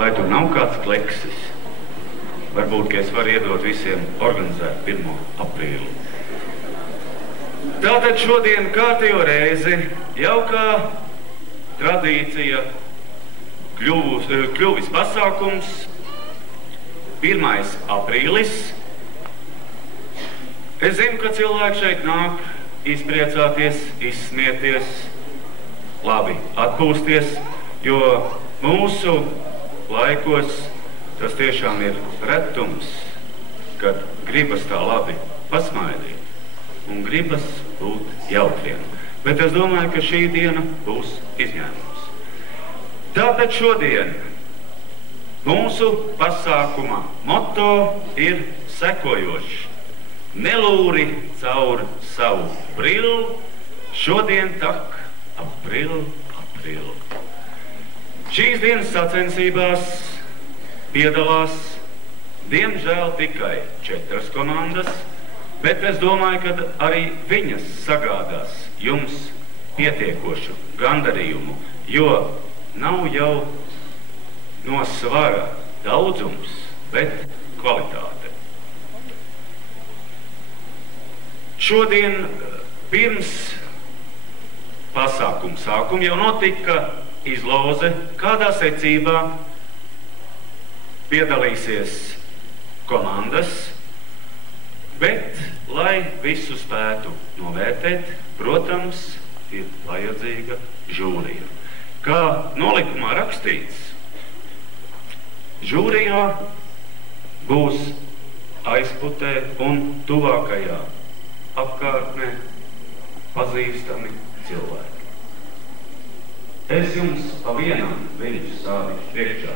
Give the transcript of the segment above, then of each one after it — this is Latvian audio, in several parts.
vai tur nav kāds kleksis. Varbūt, ka es varu iedot visiem organizēt 1. aprīli. Tātad šodien kārtējo reizi jau kā tradīcija kļuvis pasākums 1. aprīlis. Es zinu, ka cilvēki šeit nāk izpriecāties, izsmieties, labi atpūsties, jo mūsu laikos tas tiešām ir retums, kad gribas tā labi pasmaidīt un gribas būt jautriem. Bet es domāju, ka šī diena būs izņēmums. Tāpēc šodien mūsu pasākuma moto ir sekojošs. Nelūri caur savu brillu, šodien tak april. Šīs dienas sacensībās piedalās, diemžēl, tikai 4 komandas, bet es domāju, ka arī viņas sagādās jums pietiekošu gandarījumu, jo nav jau no svara daudzums, bet kvalitāte. Šodien pirms pasākuma sākuma jau notika izloze, kādā secībā piedalīsies komandas, bet, lai visu spētu novērtēt, protams, ir vajadzīga žūrija. Kā nolikumā rakstīts, žūrijā būs aizputē un tuvākajā apkārtnē pazīstami cilvēki. Es jums pa vienam viņus stādīšu priekšā.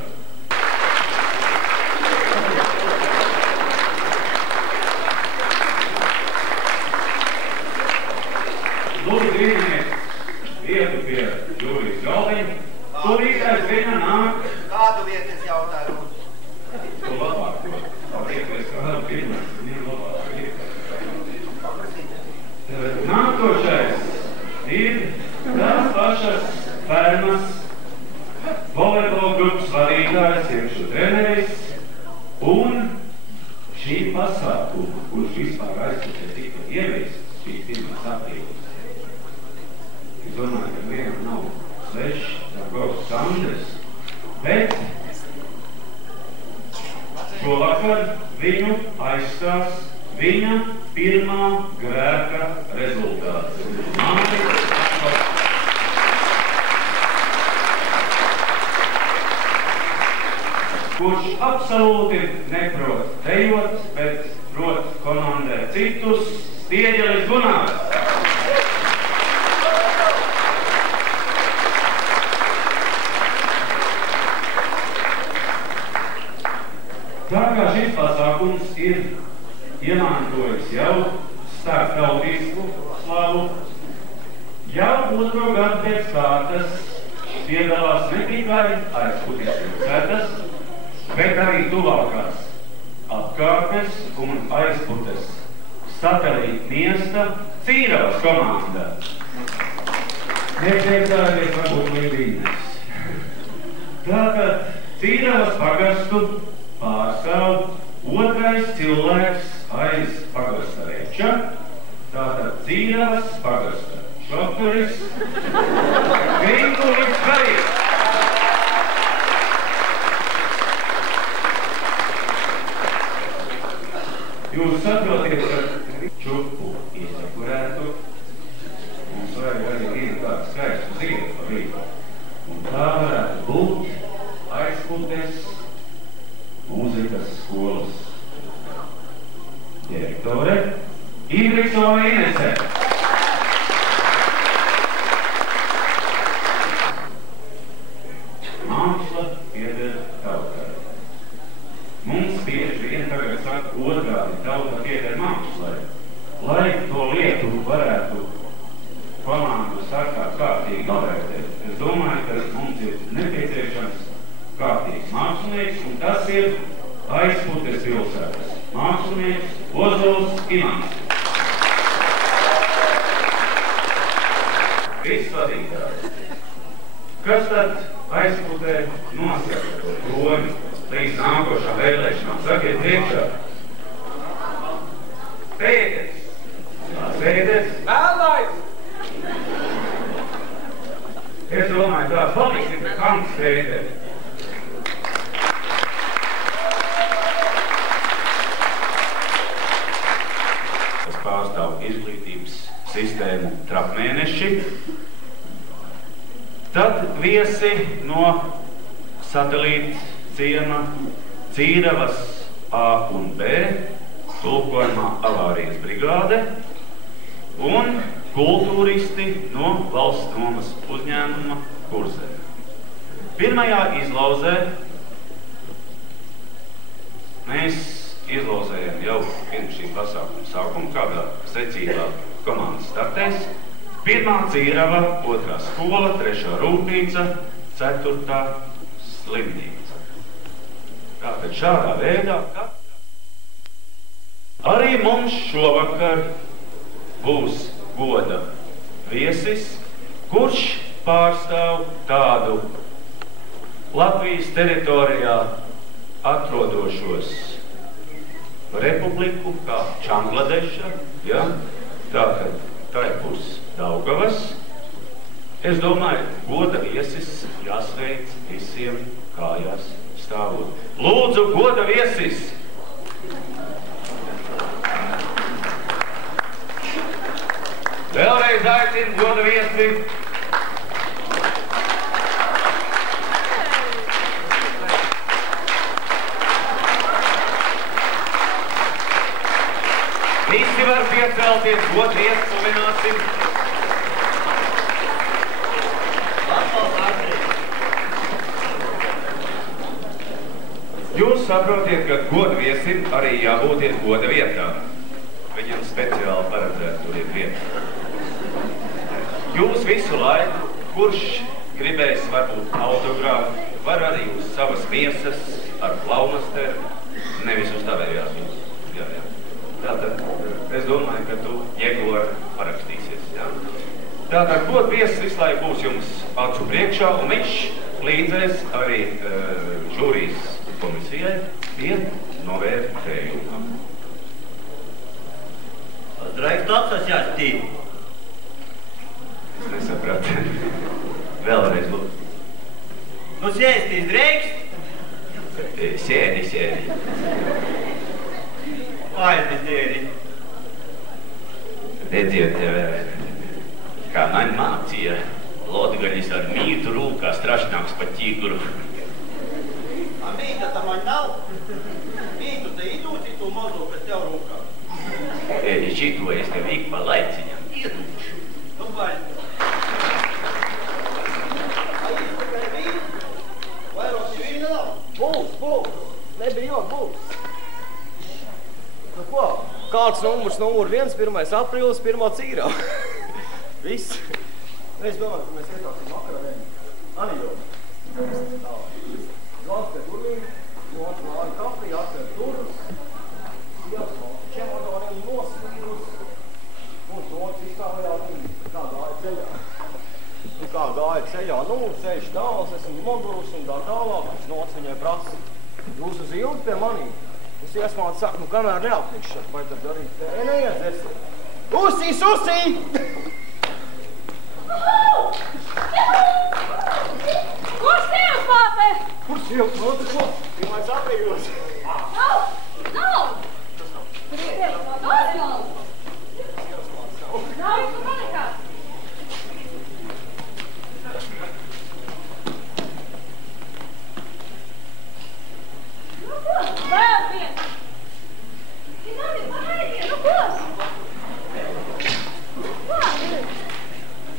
Lūdzu, brīvnieks vietu pie žūrijas galdiņa. Tūlītais viena nāk. Kādu vietu es jautāju, lūdzu? Tu labāko. Paldies, kādu pirmais, viņa labāko vietu. Nākošais ir tās pašas Fermas volejbola grupas vadītājs, iekšu treneris un šī pasākuma, kurš vispār aizputē tika ieviests šīs 1. aprīlis. Es domāju, ka vienam nav svešs, Dagovs Sanders, bet šovakar viņu aizstās viņa pirmā grēka rezultāts. Kurš absolūti neprot dejot, bet prot komandēt citus, Stieģelis Gunārs. Tā kā šis pasākums ir iemantojis jau starptautisku slavu, jau 2. gadu pēc kārtas piedalās ne tikai aizputis pilsētas, bet arī tuvākās apkārtnes un aizputes satelīta miesta Cīravas komanda. Nepriecājies varbūt līdzīnes. Tātad Cīravas pagastu pārstāv 2. cilvēks aiz pagasta reča. Tātad Cīravas pagasta šoferis Vinkulis Karīgs. Jūs saprotiet, ka čupu izsakurētu, mums vajag arī vienu tādu skaistu ziedu pa rītu. Un tā varētu būt aizputes mūzikas skolas direktore Indriksone Inese. Māksla pieder tautai. Mums bieži vien tagad saka otrādi, tauta pieder mākslai. Lai to lietu varētu komandu sakāt kārtīgi novērtēt, es domāju, ka mums ir nepieciešams kārtīgs mākslinieks, un tas ir Aizputes pilsētas mākslinieks Ozols Imants. Viss vadītājs. Kas tad aizputē nosaka to kroni līdz nākošām vēlēšanām. Sakiet priekšā. Pēdēs. Pēdēs. Vēlais! Es domāju, tā paliksim pie Hans Pēdēs. Es pārstāvu izglītības sistēmu Trakmēneši. Tad viesi no satelīta ciema Cīravas A un B, tulkojumā avārijas brigāde, un kultūristi no valsts nomas uzņēmuma Kurzē. Pirmajā izlauzē mēs izlauzējam jau pirms šī pasākuma sākuma, kādā secībā komandas startēs. 1. Cīrava, 2. skola, 3. rūpnīca, 4. slimnīca. Tātad šādā veidā arī mums šovakar būs goda viesis, kurš pārstāv tādu Latvijas teritorijā atrodošos republiku kā Čangladeša, ja? Tātad tā būs Daugavas. Es domāju, goda viesis jāsveic visiem kājās stāvot. Lūdzu, goda viesis! Vēlreiz aicinu goda viesi! Visi var piecelties, goda viesi slavināsim! Jūs saprotiet, ka goda viesim arī jābūt ir goda vietā. Viņam speciāli paredzēt tur ir vieta. Jūs visu laiku, kurš gribēs varbūt autogrāfu, var arī uz savas miesas ar flaumasteru, nevis uz tavējās jūs. Jā. Tātad, es domāju, ka tu Jegor parakstīsies. Jā. Tātad, goda viesis visu laiku būs jums acu priekšā, un viņš līdzēs arī žūrijas komisijai pie novērtējuma. Drēkst atsas jāstīvi. Es nesapratu. Vēlreiz lūdzu. Nu sēstīs drēkst? Sēdi. Aizdi dēļi. Redziet, kā man mācīja, Lotgaļis ar mītu rūkā strašnāks pa ķīguru. Mīta tam man nav. Mītu te idūci tu mazo, kas tev rūkā. Šito es tev ik pa laiciņam iedūšu. Nu, vai? Vai jūs tikai vīnu? Vairos ir vīna nav? Būs. Nebija būs. Nu ko? Kāds numurs numur 1, 1. aprīlis, 1. cīrā. Viss. Es domāju, ka mēs ietāsim makarēni. Anīdoma. Glāz pie durvīm, notvāri kafiju, atver durvis, iels no čemodoniem noslīdus, un toks izstāvējāt kā gāja ceļā. Nu kā gāja ceļā, ceļš tāls, esmu nogurus un tā tālāk, viņš noc viņai prasa. Jūs uz ilgi pie manī? Jūs iesmāt saka, nu kamēr neapnikšat, vai tad arī te neiedzersiet? Usī! Kurš tev spāpē? Kurš jau notu ko? 1. aprīlis. Nav! Nav, tu palikās. Nu ko? Vēl viens. Zinām, pagaidi, nu ko?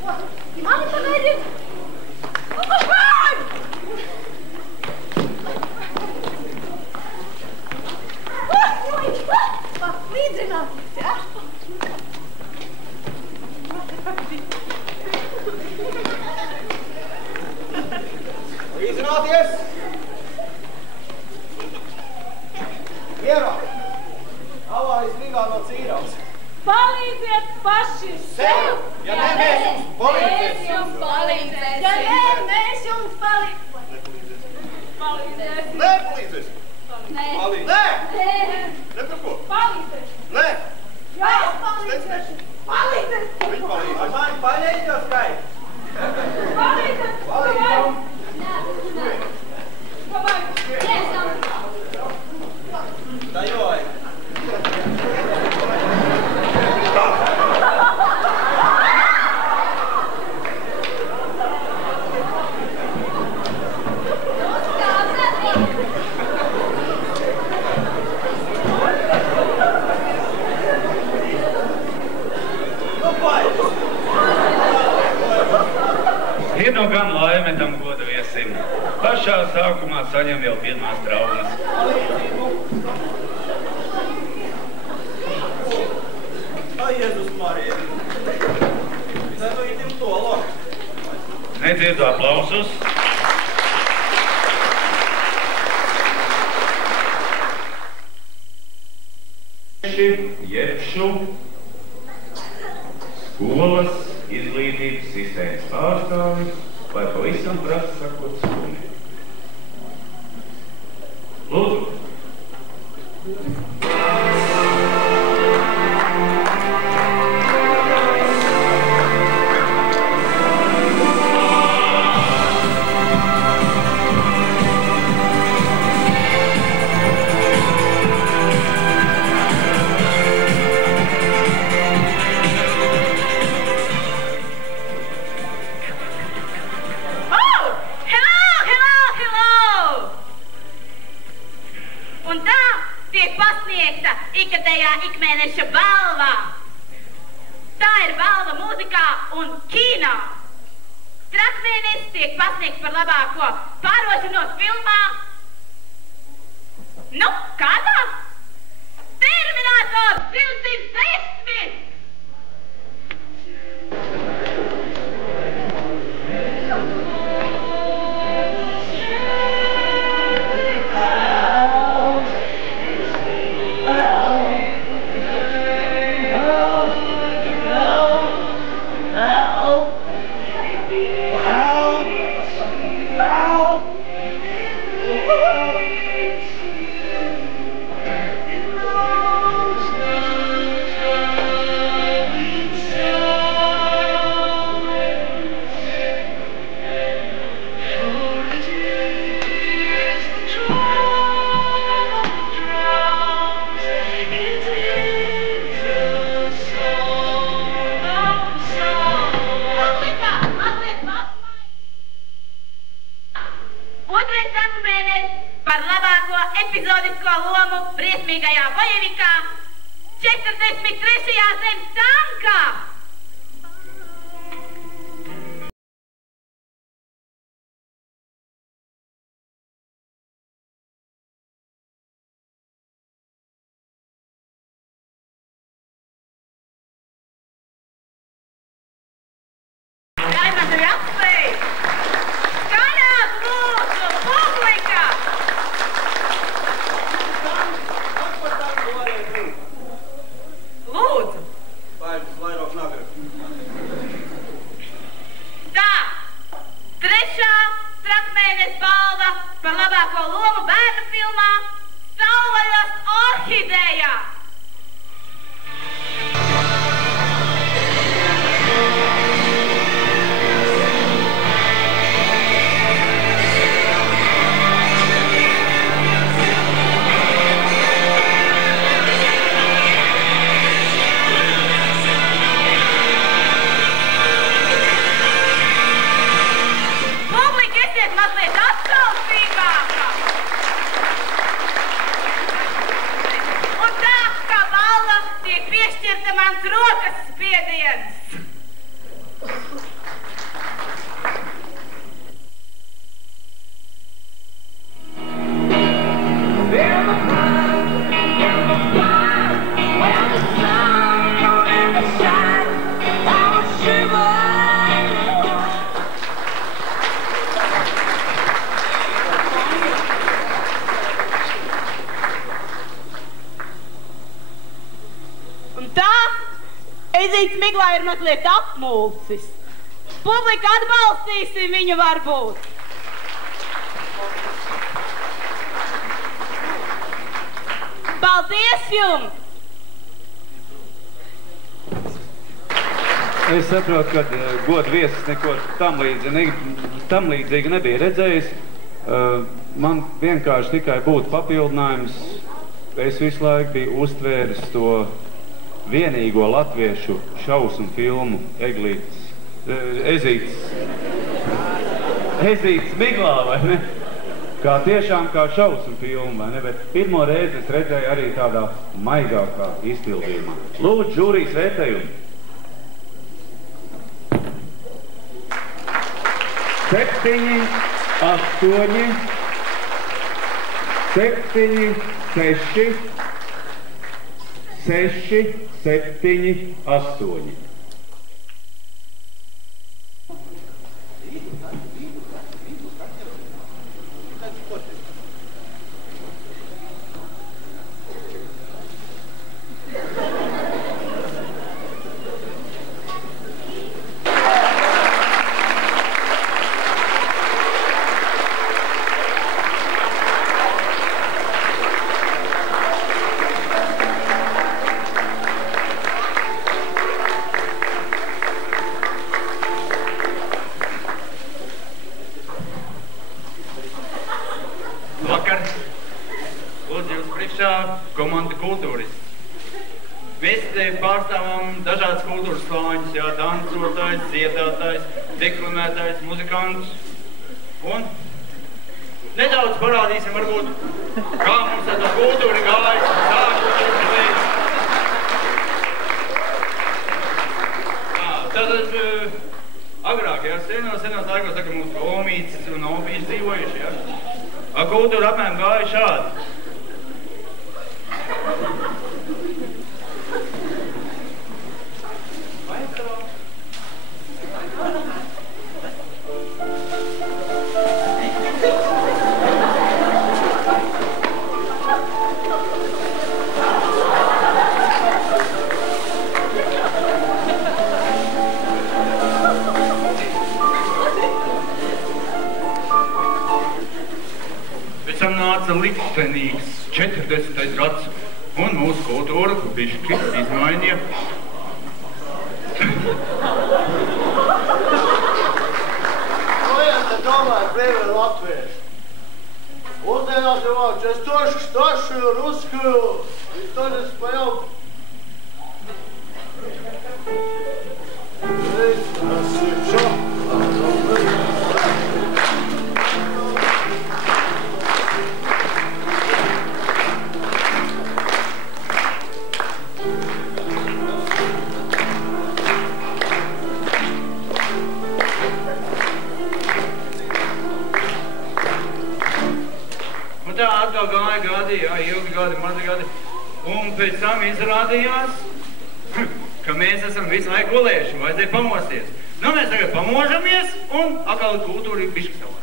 Ko? Mani pagaidi. Nu ko pagaidi? Līdzināties, jā? Līdzināties! Mierā! Avārijas brigāde no Cīravas. Palīdziet paši sev! Ja ne, mēs jums palīdzēsim! Mēs jums palīdzēsim! Ja ne, mēs jums palīdzēsim! palīdzēsi? Nē. Palīdz. Nē. Nepar ko? Palīdzēs. Nē. Jā, palīdzēs. Palīdzēs. Viņš palīdzēs. Ar mani paļēģos, kai? Palīdzēs. Palīdzēs. Nē. Pabag. Tiešām. Dajoj. Ir nu gan laime tam goda viesim. Pašā sākumā saņem jau pirmās traumas. Ai, Jēzus Marija. Tā tu itim tolok. Nedzirdu aplausus. Jebšu skolas izglītības sistēmas pārstāvi vai pavisam prasa sakot skumi. Lūdzu. Ikmēneša balva. Tā ir balva mūzikā un kino. Trakmēnesis tiek pasniegts par labāko pārošanos filmā. Nu, kādā? Terminators 210! Epizodisko lomu briesmīgajā bojevikā 43. zemes tankā. Ļauj man tevi apsveikt! Skaļāk lūdzu, publika! Lūdzu! Vairāk nagrib. Tā! 3. Trakmēneses balva par labāko lomu bērnu filmā Savvaļas orhidejā! Mazliet atsaucīgāka. Un tā kā balva tiek piešķirta mans rokas spiediens. Ezīts Miglā ir mazliet apmulcis. Publika atbalstīsim viņu varbūt. Paldies jums! Es saprotu, ka godu viesis neko tam līdzīgi nebija redzējis. Man vienkārši tikai būtu papildinājums. Es visu laiku biju uztvēris to vienīgo latviešu šausmu filmu Ezītes Miglā, vai ne? Kā tiešām kā šausmu filmu, vai ne? Bet pirmo reizi es redzēju arī tādā maigākā izpildījumā. Lūdzu, žūrijas vērtējumu. 7, 8, 7, 6, 6, 7, 8. Komanda kultūrists. Mēs te pārstāvam dažādas kultūras slāņus, jā, dancotājs, dziedātājs, deklamētājs, muzikants. Un nedaudz parādīsim varbūt, kā mums ar to kultūru gājas, sākušies līdz. Tātad agrāk, jā, senās laikos, ka mums omītes un opīši dzīvojuši, jā. Kultūra apmēram gāja šādi. Liktenīgs 40. gads, un mūsu kultūra bišķi izmainīja. Ko jums te domāju, brīvi latvieši? Uzdienās jau vārds, es tošu un uzskuru, и то не споел. Tā atkal gāja, jā, ilgi gadi, mazi gadi, un pēc tam izrādījās, ka mēs esam visu laiku gulējuši, vajadzēja pamosties. Nu, mēs tagad pamožamies, un atkal kultūra ir bišķi savādāk.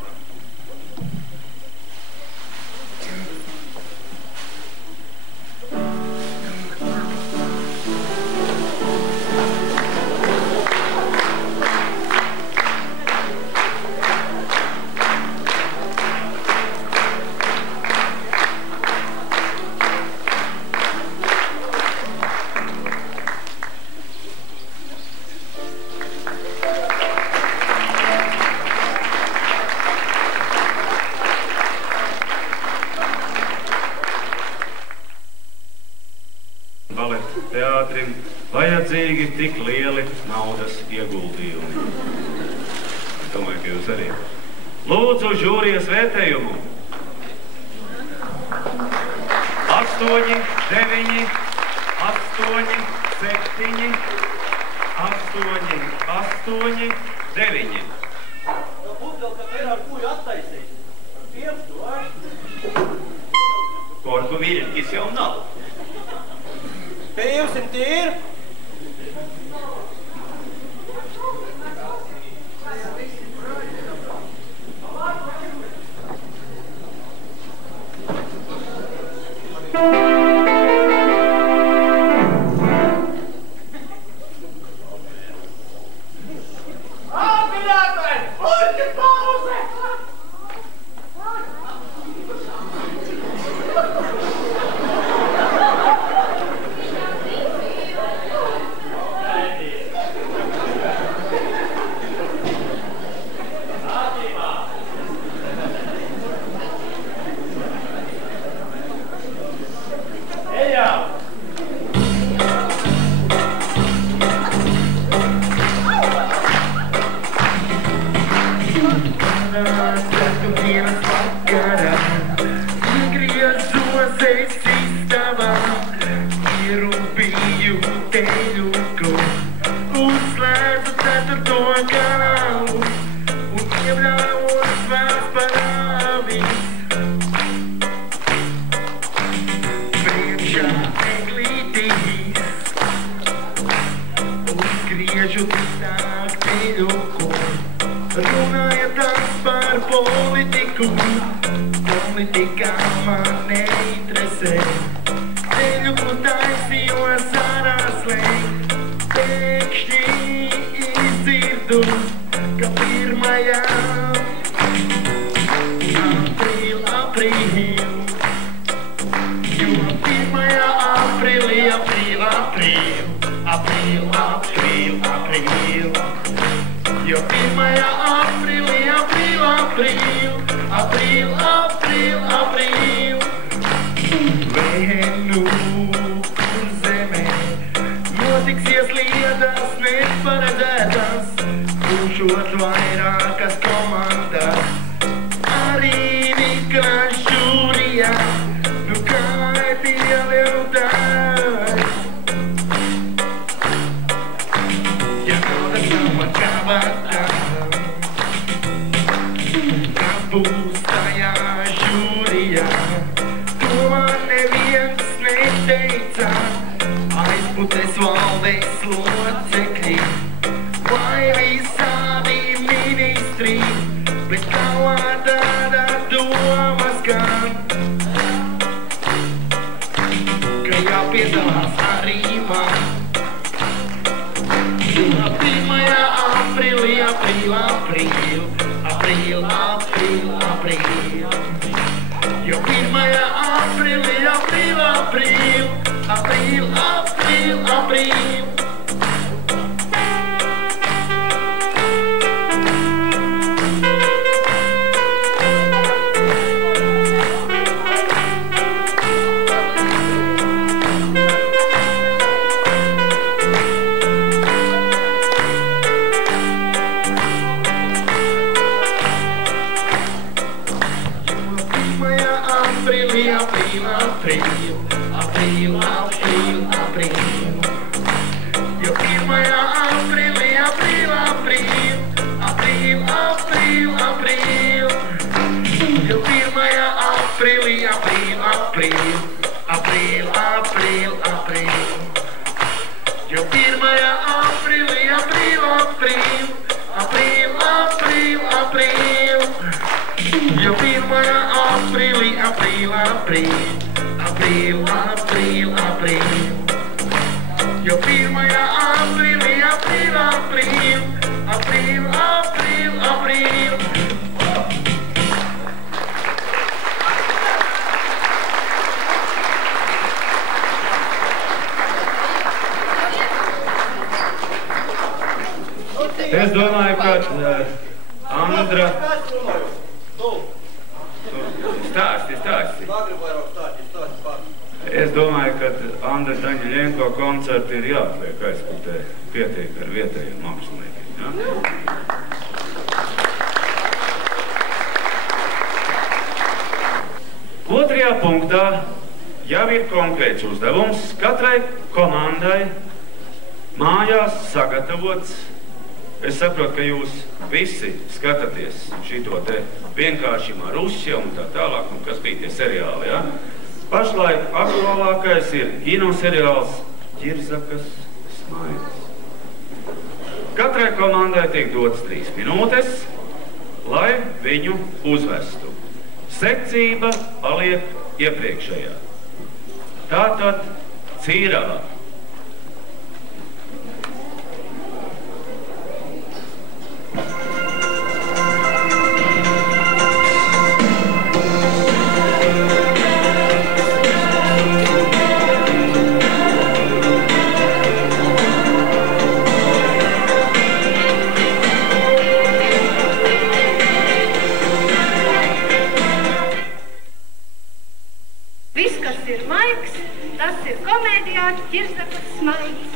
Teātrim vajadzīgi tik lieli naudas ieguldījumi. Es domāju, ka jūs arī. Lūdzu žūrijas vērtējumu. 8, 9, 8, 7, 8, 8, 9. No pudelka ir ar kuju attaisīt. Ar piemstu, vai? Korku viļņķis jau nav. Piejusim tīri. Apviļātāji! Puļķi pauze! Sestdienas vakarā iegriezos es istabā, ierūpīju teļuku, uzslēdzu 4. kanalu un iebļāvos vairs par āvis. Priekšā eglītīs uzgriežu titāk teļuku, runājotās par politiku, politikā man neinteresē. Teļuku taisījos ārā slēgt, pēkšņi izdzirdu, ka pirmajā aprīl, jo pirmajā aprīlī, jo pirmajā aprīl, vēnu kur zemē notiksies lietas neparedzētas, būšot vairākas komandas, arī Niklas žūrijā, nu kā pieviltāji. Ja naudas nav kabatā, kas būs tajā žūrijā, to man neviens neteica. Aizputes valdes locekļi vai visādi ministri, bet kā tāda domas gan, ka jāpiedalās arī man. Jo 1. aprīlī, jo 1. aprīl. Es domāju, ka Andra... Stāsti. Es domāju, ka Andra Daņļienko koncerti ir jāatliek aizputē, pietiek ar vietējiem māksliniekiem. Ja? Otrajā punktā jau ir konkrēts uzdevums katrai komandai mājās sagatavots. Es saprotu, ka jūs visi skatāties šito te vienkārši Marusja un tā tālāk, un kas bija tie seriāli, ja? Pašlaik aktuālākais ir kinoseriāls Ķirzakas smaids. Katrai komandai tiek dots 3 minūtes, lai viņu uzvestu. Sekcība paliek iepriekšējā. Tātad Cīravā. Ķirzakas smaids.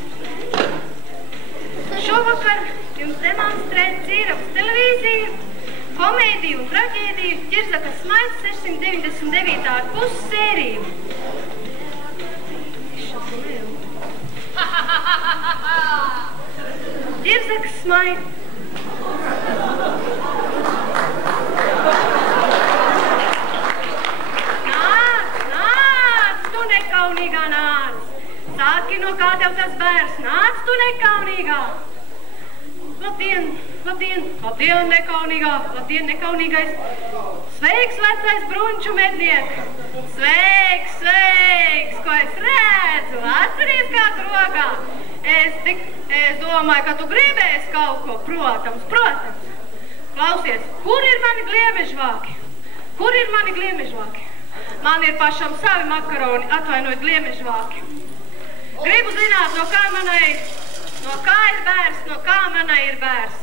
Šovakar jums demonstrē Cīravas televīzija komēdiju un traģēdiju grāmatas 699. ar pusi sēriju. Ķirzaks smaida. Nāc, tu nekaunīgā nāc. Sāki no kā tev tas bērns. Nāc, tu nekaunīgā. Labdien, nekaunīgais. Sveiks, vecais brunču medniek. Sveiks, ko es redzu. Atceries kādu rokā. Es domāju, ka tu gribēsi kaut ko, protams. Klausies, kur ir mani gliemežvāki? Man ir pašam savi makaroni, atvainojiet gliemežvāki. Gribu zināt, no kā manai ir bērs.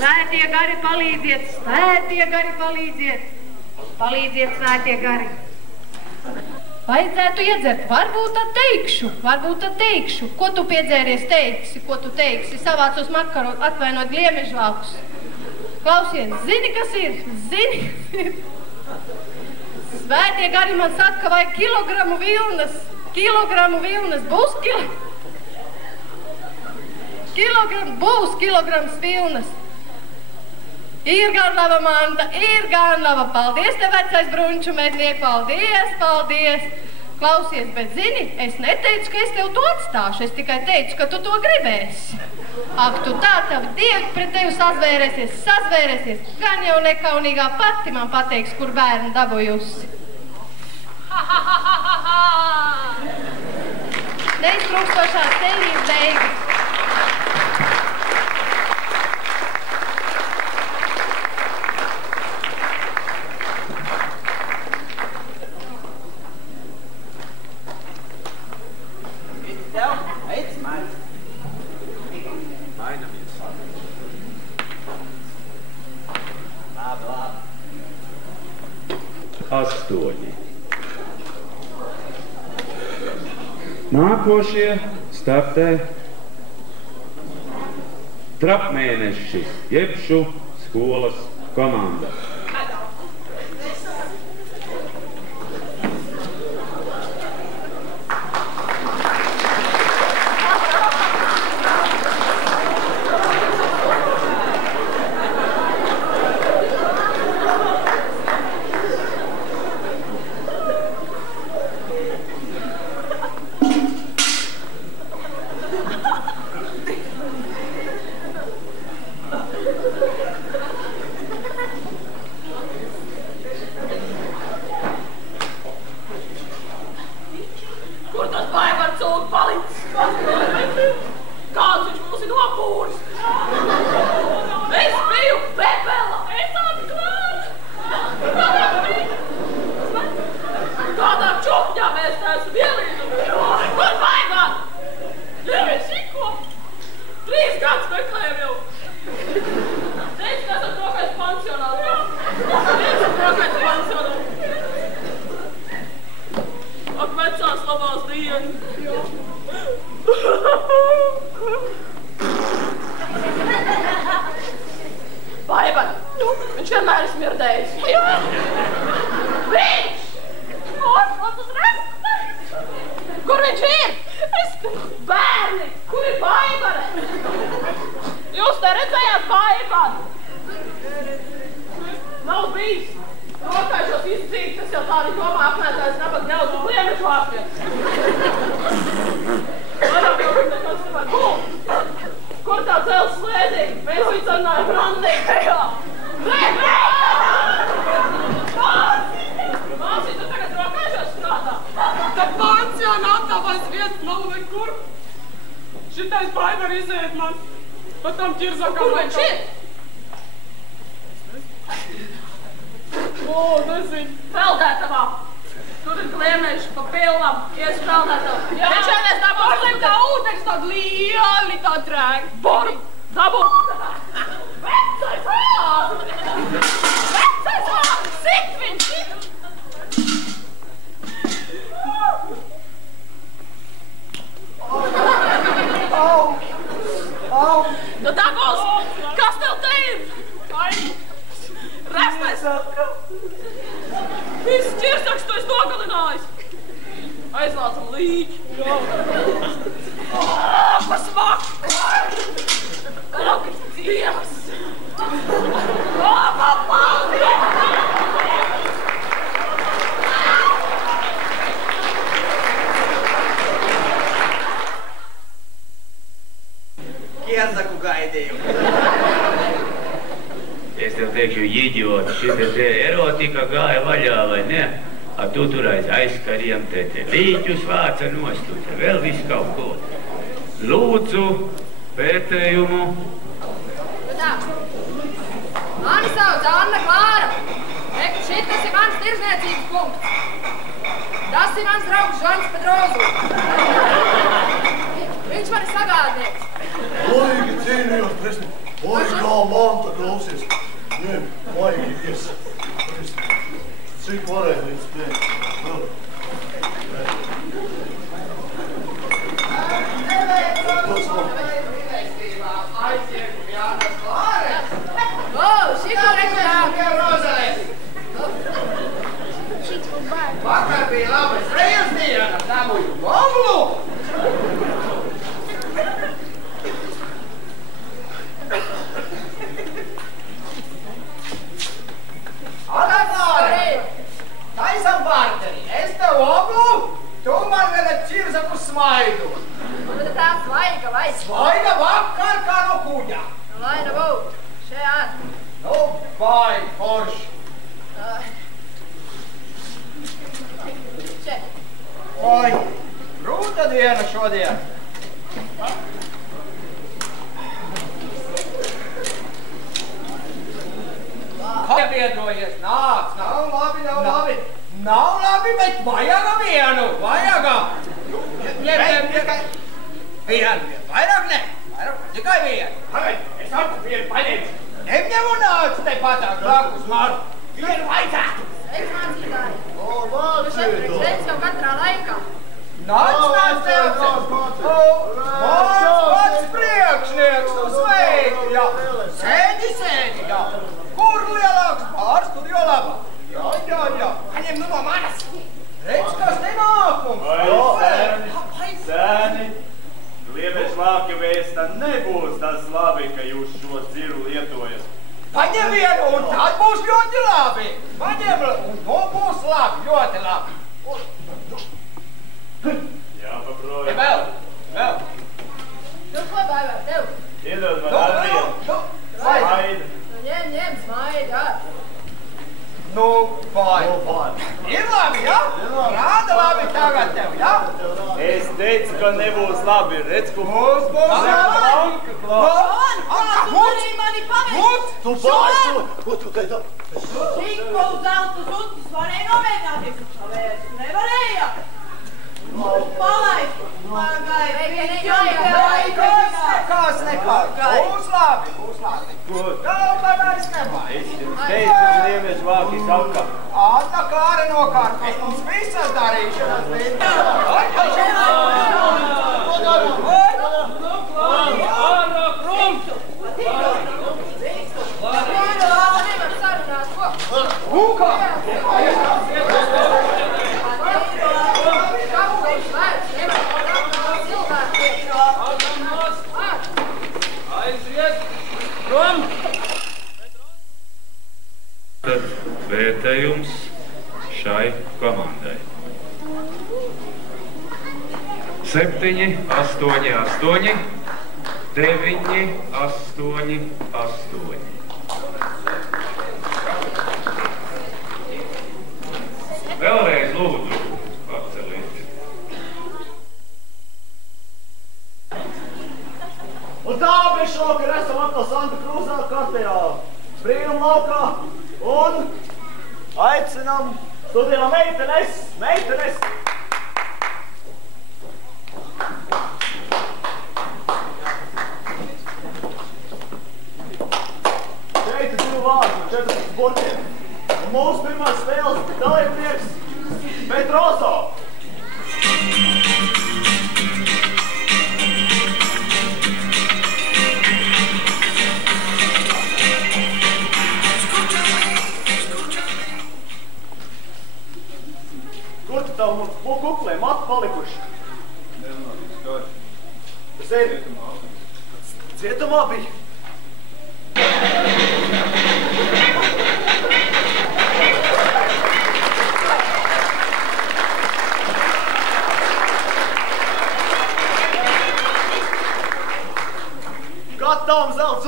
Svētie gari palīdziet. Palīdziet, svētie gari. Vajadzētu iedzert, varbūt tad teikšu. Ko tu piedzēries teiksi, savācos makaronu, atvainot gliemežvākus. Klausies, zini, kas ir? Svētie gari man saka, ka vajag kilogramu vilnas. Būs kilograms vilnas. Ir gan laba manta, Paldies te, vecais brunču medniek, paldies. Klausies, bet zini, es neteicu, ka es tev to atstāšu, es tikai teicu, ka tu to gribēsi. Ak, tu tā tavi dievi pret tevi sazvērēsies. Gan jau nekaunīgā pati man pateiks, kur bērnu dabūjusi. Neiztrūkstošās sērijas beigas. Nākošie startē Trapmēneši, Jebšu skolas komanda. Oh! Nu, Dagos, kas tev te ir? Ai, restais. Viss ķirsaks tu esi nogalinājis. Aizvācam līķi. Pa smaku. Ak, Dievs. Paldies. Kierzaku gaidīju. Es tev teikšu, idioti, šita te erotika gāja vaļā, vai ne? A tu tur aiz aizkariem te līķus vāca nostu, te vēl viss kaut ko. Lūdzu, pētējumu. Tā. Mani sauc Anna Klāra. Šitas ir mans tirzniecības punkts. Tas ir mans draugs Žans Pedrozu. Viņš man ir sagādnieks. Maigi cīnījos, presni. Maigi kā manta klausies. Ņem, maigi ies. Cik varēja līdz spēj. Šito reklāmu. Vakar bija labas rejas diena, dabūju boblu. Anatārē, taisam partneri, es tev oblu, tu man vēl ķirzaku smaidu. Bet tā svaiga vai? Svaiga vakar kā no kuģa. Lai nu būtu, šajā. Nu, baigi, forši. Šeit. Oi, grūta diena šodien. Kā piedojies? Nāc. Nav labi, nav labi. Nav labi, bet vajaga vienu, vajaga. Ņem. Vienu. Vairāk ne. Tikai vienu. Es atku vienu paņemšu. Ņem un nāc te patāk blakus man. Vienu vajadzētu. Sveiks, mācītāji. O, mācītāji. Sveiks jau katrā laikā. Nāc tev. Mans priekšnieks, tu sveiki, jā. Sēdi, jā. Kur lielāks pārs, tur jo labāk. Jā. Paņem nu no manas. Redz, kas te nāk mums. Sēni, Liemeši vāki vēsta nebūs tas labi, ka jūs šo dziru lietojat. Paņem vienu un tad būs ļoti labi. Paņem un to būs labi, ļoti labi. Jā, paprojam. Vēl. Nu, ko baigā tev? Iedod man ar vienu. Smaidi. Ņem, smaidi, jā. Nu, vai. Ir labi, jā? Rāda labi tagad tev, jā? Es teicu, ka nebūs labi. Redz, ko Būs labi. Arī mani pavērst. Tu pārstu, ko tu te tā? Tikko uz zelta zutis varēja nomēģināties. Pavērst nevarēja. Palaist. Nekās. Būs labi. Galvenais nebāj. es jums teicu, Liemeši vāki saka. Anna Klāra nokārtos mums visas darīšanas bija. Tad vērtējums šai komandai. 7, 8, 8, 9, 8, 8. Vēlreiz lūdzu, apcelieties. Un tā mēs šokar esam atkal Santa Krūzā kārtējā brīnum laukā un aicinām studijā meitenes. Šeit ir 2 vārdi un 14 burtiem. Un mūsu pirmās spēles dalībnieks Pedrozo.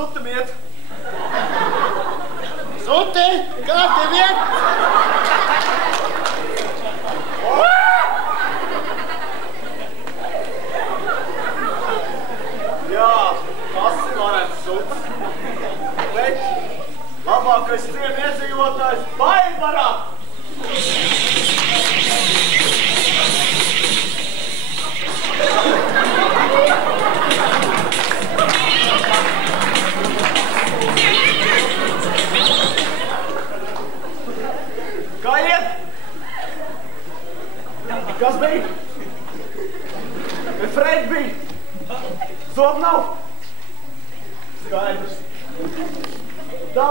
sutam iet. Suti, kā tev iet? Jā, tas ir varētu suts. Bet labākais ciem iedzīvotājs Baibarā. Kā iet? Kas bija? Vai Fred bija? Zob nav? Skaidrs. Tā,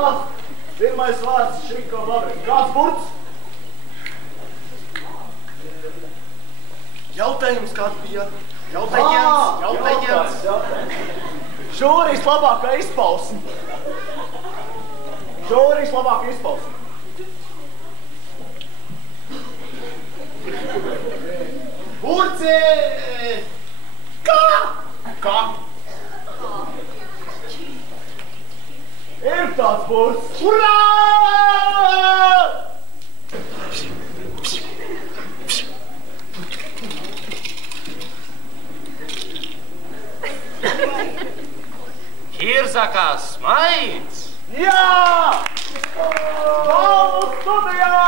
pirmais vārds Šriko Babri. Kāds burts? Jautājums kāds bija? Jautājums. Žūrijas labākā izpausme. Žūrijas labākā izpausme. Burci! Kā? Kā? Ir tāds burts. Urā! Kirzakās smaids! Jā! Balvu studijā!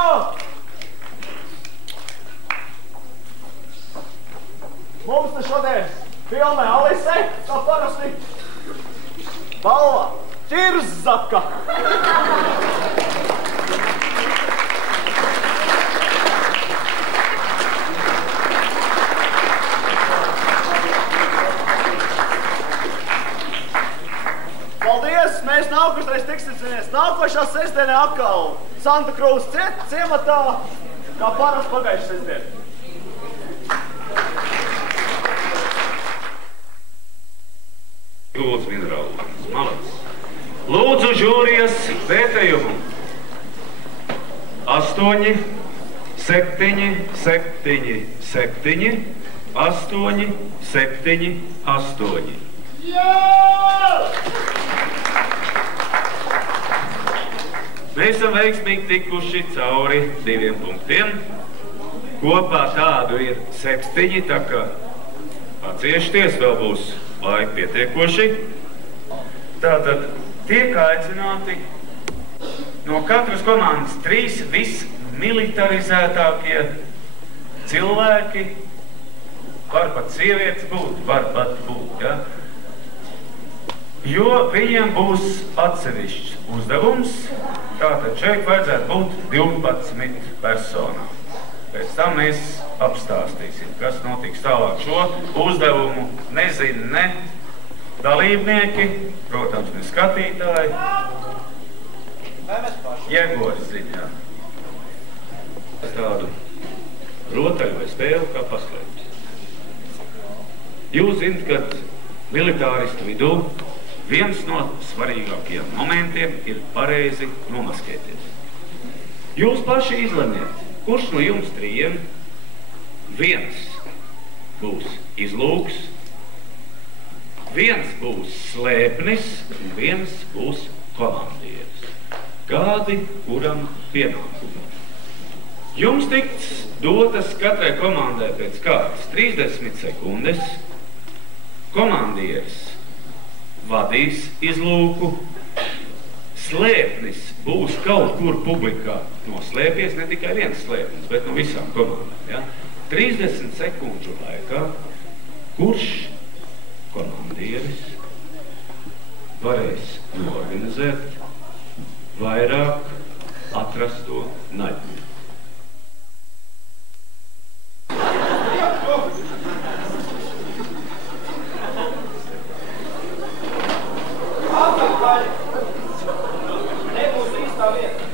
Mums te šodien filmē Alise, kā parasti. Balva Kirzaka! Paldies! Mēs nākošais tiksimies nākošā sestdienē atkal Santa Krūs ciematā, kā parasti pagājušajā sestdienā. Lūdzu, minerālu. Malacis. Lūdzu, žūrijas vērtējumu. 8, 7, 7, 7, 8, 7, 8. Jā! Mēs esam veiksmīgi tikuši cauri 2 punktiem. Kopā tādu ir 7, tā kā paciešties, vēl būs laika pietiekoši. Tātad tiek aicināti no katras komandas 3 vismilitarizētākie cilvēki, var pat sievietes būt, var pat būt, ja? Jo viņiem būs atsevišķs uzdevums, tātad šeit vajadzētu būt 12 personām. Pēc tam mēs apstāstīsim, kas notiks tālāk. Šo uzdevumu nezina ne dalībnieki, protams, ne skatītāji. Jēgoris zina, jā. Tādu rotaļu vai spēli kā paslēpt. Jūs zinat, ka militāristu vidū viens no svarīgākajiem momentiem ir pareizi nomaskēties. Jūs paši izlemiet, kurš no jums 3 viens būs izlūks, viens būs slēpnis un viens būs komandieris. Kādi kuram pienākumi? Jums tiks dotas katrai komandai pēc kārtas 30 sekundes. Komandieris vadīs izlūku, slēpnis būs kaut kur publikā noslēpies, ne tikai viens slēpnis, bet no visām komandām. Ja? 30 sekundžu laikā, kurš komandieris varēs norganizēt vairāk atrasto naļu. Nebūs īstā vieta.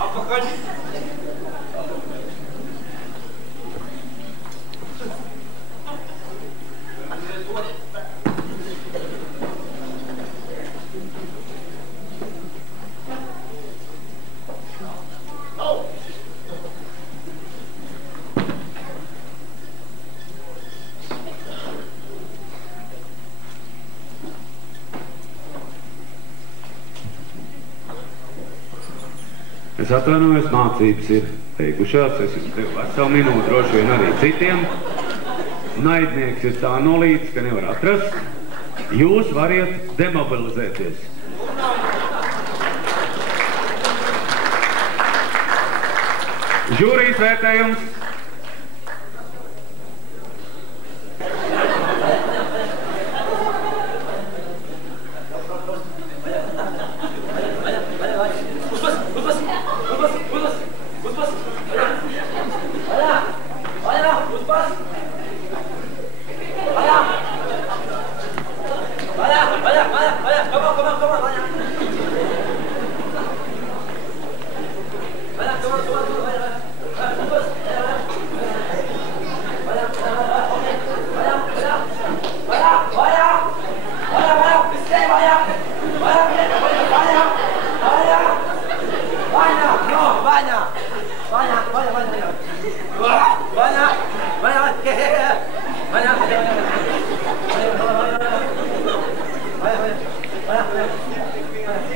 Atpakaļ. Es atvainojos, mācības ir beigušās, es jums devu veselu minūti, droši vien arī citiem. Naidnieks ir tā nolīdz, ka nevar atrast. Jūs variet demobilizēties. Žūrijas vērtējums.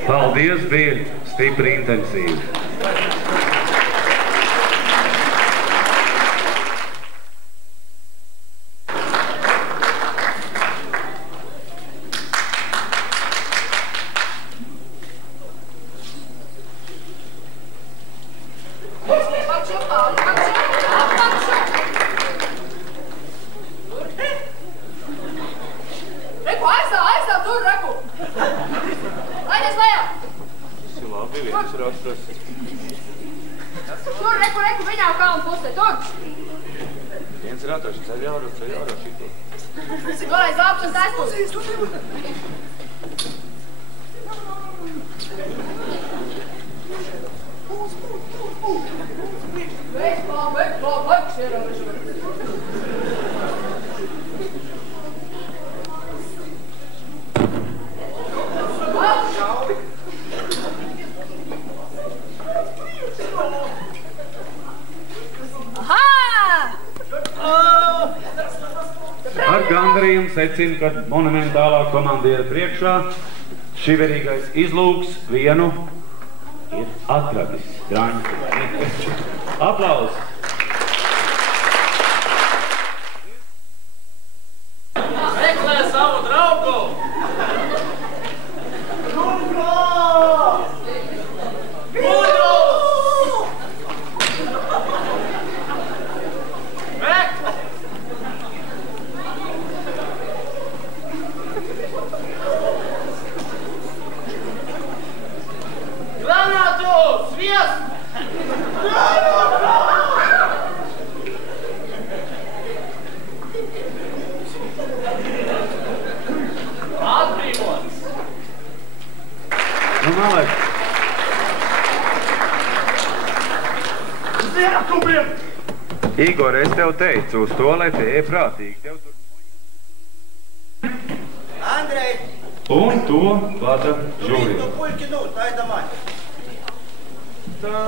Paldies, bija stipri intensīvi. Secinu, ka monumentālā komandiera priekšā šiverīgais izlūks vienu ir atradis. Draņi. Aplaus! Meklē savu draugu! Igor, es tev teicu, uz to, lai te prātīgi. Tev tur... Andrej! Un to vada žūrija. Tu puļki, nu, tā ir domāj. Tā.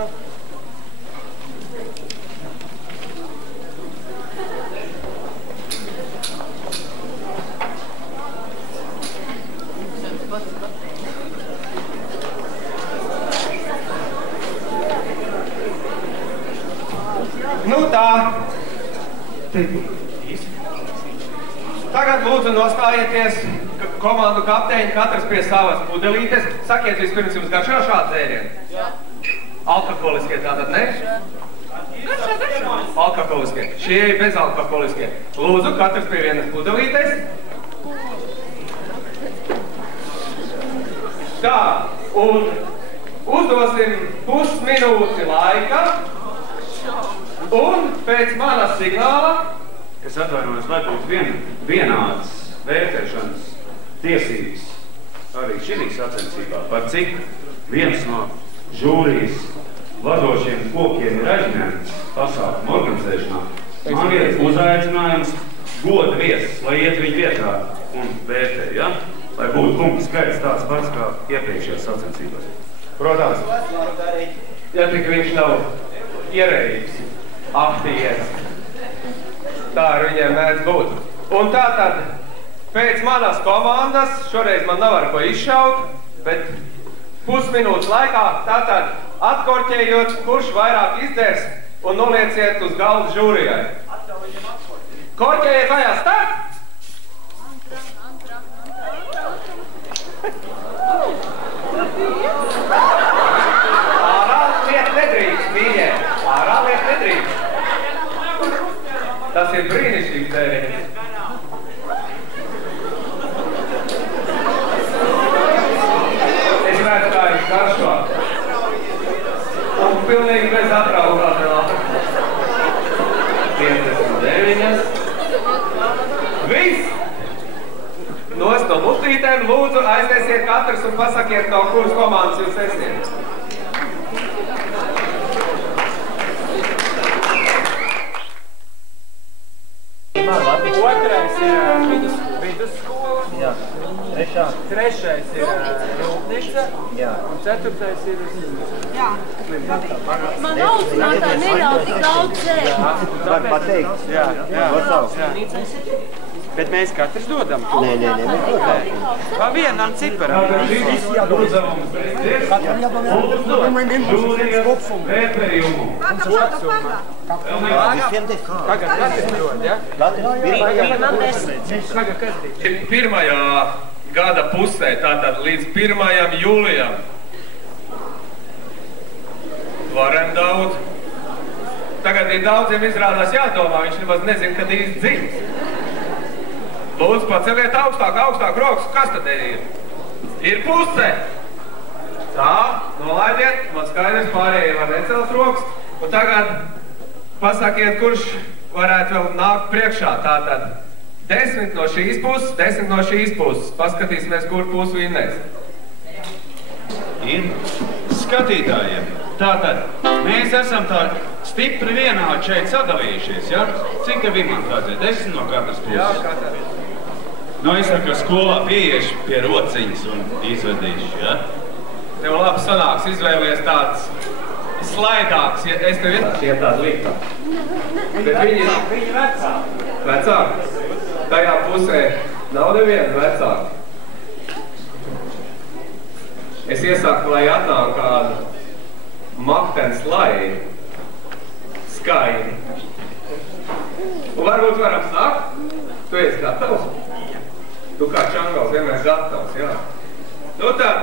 Nu tā. Tagad lūdzu nostājieties, komandu kapteiņi, katrs pie savas pudelītes. Sakiet vispirms jums garšā šādu dzērienu? Jā. Alkoholiskie tātad, ne? Garšā. Alkoholiskie. Šie ir bezalkoholiskie. Lūdzu, katrs pie vienas pudelītes. Tā, un uzdosim pusminūti laika. Un pēc manas signāla, es atvainojos, vai būtu vienāds vērtēšanas tiesības arī šī sacensībā, par cik viens no žūrijas vadošiem kokiem ir aizņemts pasākumu organizēšanā. Man ir uzaicinājums goda viesis, lai iet viņu vietā un vērtē, ja? Lai būtu punktu skaits tāds pats kā iepriekšējās sacensībās. Protams, ja tik viņš nav ierēdījis. Aktīvies. Tā ar viņiem mēdz būt. Un tātad, pēc manas komandas, šoreiz man nav ar ko izšaut, bet pusminūtes laikā tātad atkorķējot, kurš vairāk izdzers un nolieciet uz galda žūrijai. Korķējiet vajā start! Ārā liet nedrīkst, mīļie. Ārā liet nedrīkst. Tas ir brīnišķīgs dzēriens. Es redzu, kā viņš karšo. Un pilnīgi bez atraugāšanā. 59. Viss! Nost no mutītēm, lūdzu, aizliesiet katrs un pasakiet, no kuras komandas jūs esiet. Otrais ir vidusskola. Jā. Trešais ir rūpnīca. Jā. Un ceturtais ir slimnīca. Jā. Man audzinātāji neļauj tik daudz sēst. Var pateikt. Jā. Nosaukt. Bet mēs katrs dodam. Nē. Pa vienam ciparam. Šis uzdevums beidzies. Žūrijas vērtējumu. Tagad katrs dod, ja? Pirmajā gada pusē, tātad līdz 1. jūlijam, varam daudz. Tagad ir daudziem izrādās jādomā, viņš nemaz nezin, kad īsti dzīves. Lūdzu, paceliet augstāk rokas, kas tad ir? Ir puse. Tā, nolaidiet, man skaidrs pārējie var necelt rokas. Un tagad pasakiet, kurš varētu vēl nākt priekšā. Tātad 10 no šīs puses, 10 no šīs puses. Paskatīsimies, kur pusi vinnēs. Skatītājiem. Tātad, mēs esam tā stipri vienādi šeit sadalījušies, ja? Cik tev ir man vajadzēja? 10 no katras puses? Jā, katrs. Nu, es saku, ka skolā pieieši pie rociņas un izvedīšu, ja? Tev labi sanāks, izvēlies tāds slaidāks, ja es tev ir tāda līgtā. Bet viņi vecāki. Vecāki? Tajā pusē nav neviens vecāki. Es iesaku, lai atnāk kādu maktens slaidi. Skaidri. Un varbūt varam sākt? Tu esi gatavs? Tu kā čangals vienmēr gatavs, jā. Nu tad,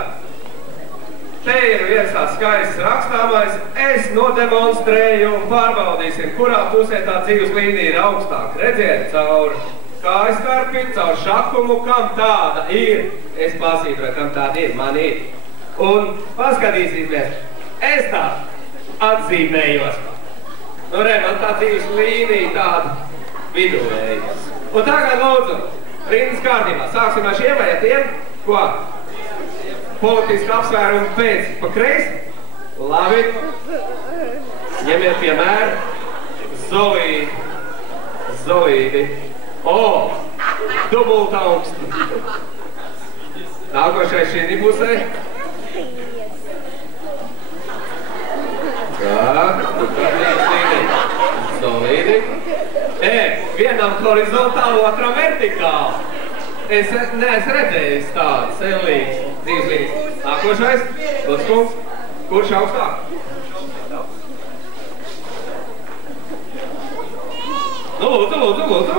te ir viens tāds skaists rakstāmais. Es nodemonstrēju un pārbaudīsim, kurā pusē tā dzīves līnija ir augstāk. Redziet, caur kājaskarpi, caur šakumu, kam tāda ir. Es pasītu, vai kam tāda ir, man ir. Un paskatīsimies, es tā atzīmējos. Nu, re, man tā dzīves līnija tāda viduvējas. Un tagad lūdzu, rindas kārtībā. Sāksim ar šiem vai ar tiem? Ko? Politiski apsvērumi pēc pa kreisi. Labi. Ņemiet piemēru. Zolīdi. O! Dubulta augsti. Nākošais šī pusē. Tā, tur kā līdzi. Solīdi. Vienam horizontāli, otram vertikāli. Es neesmu redzējis tādu sellīgs, dzīveslīgs. Nākošais, Lūdzu, kurš augstāk? Nu, lūdzu.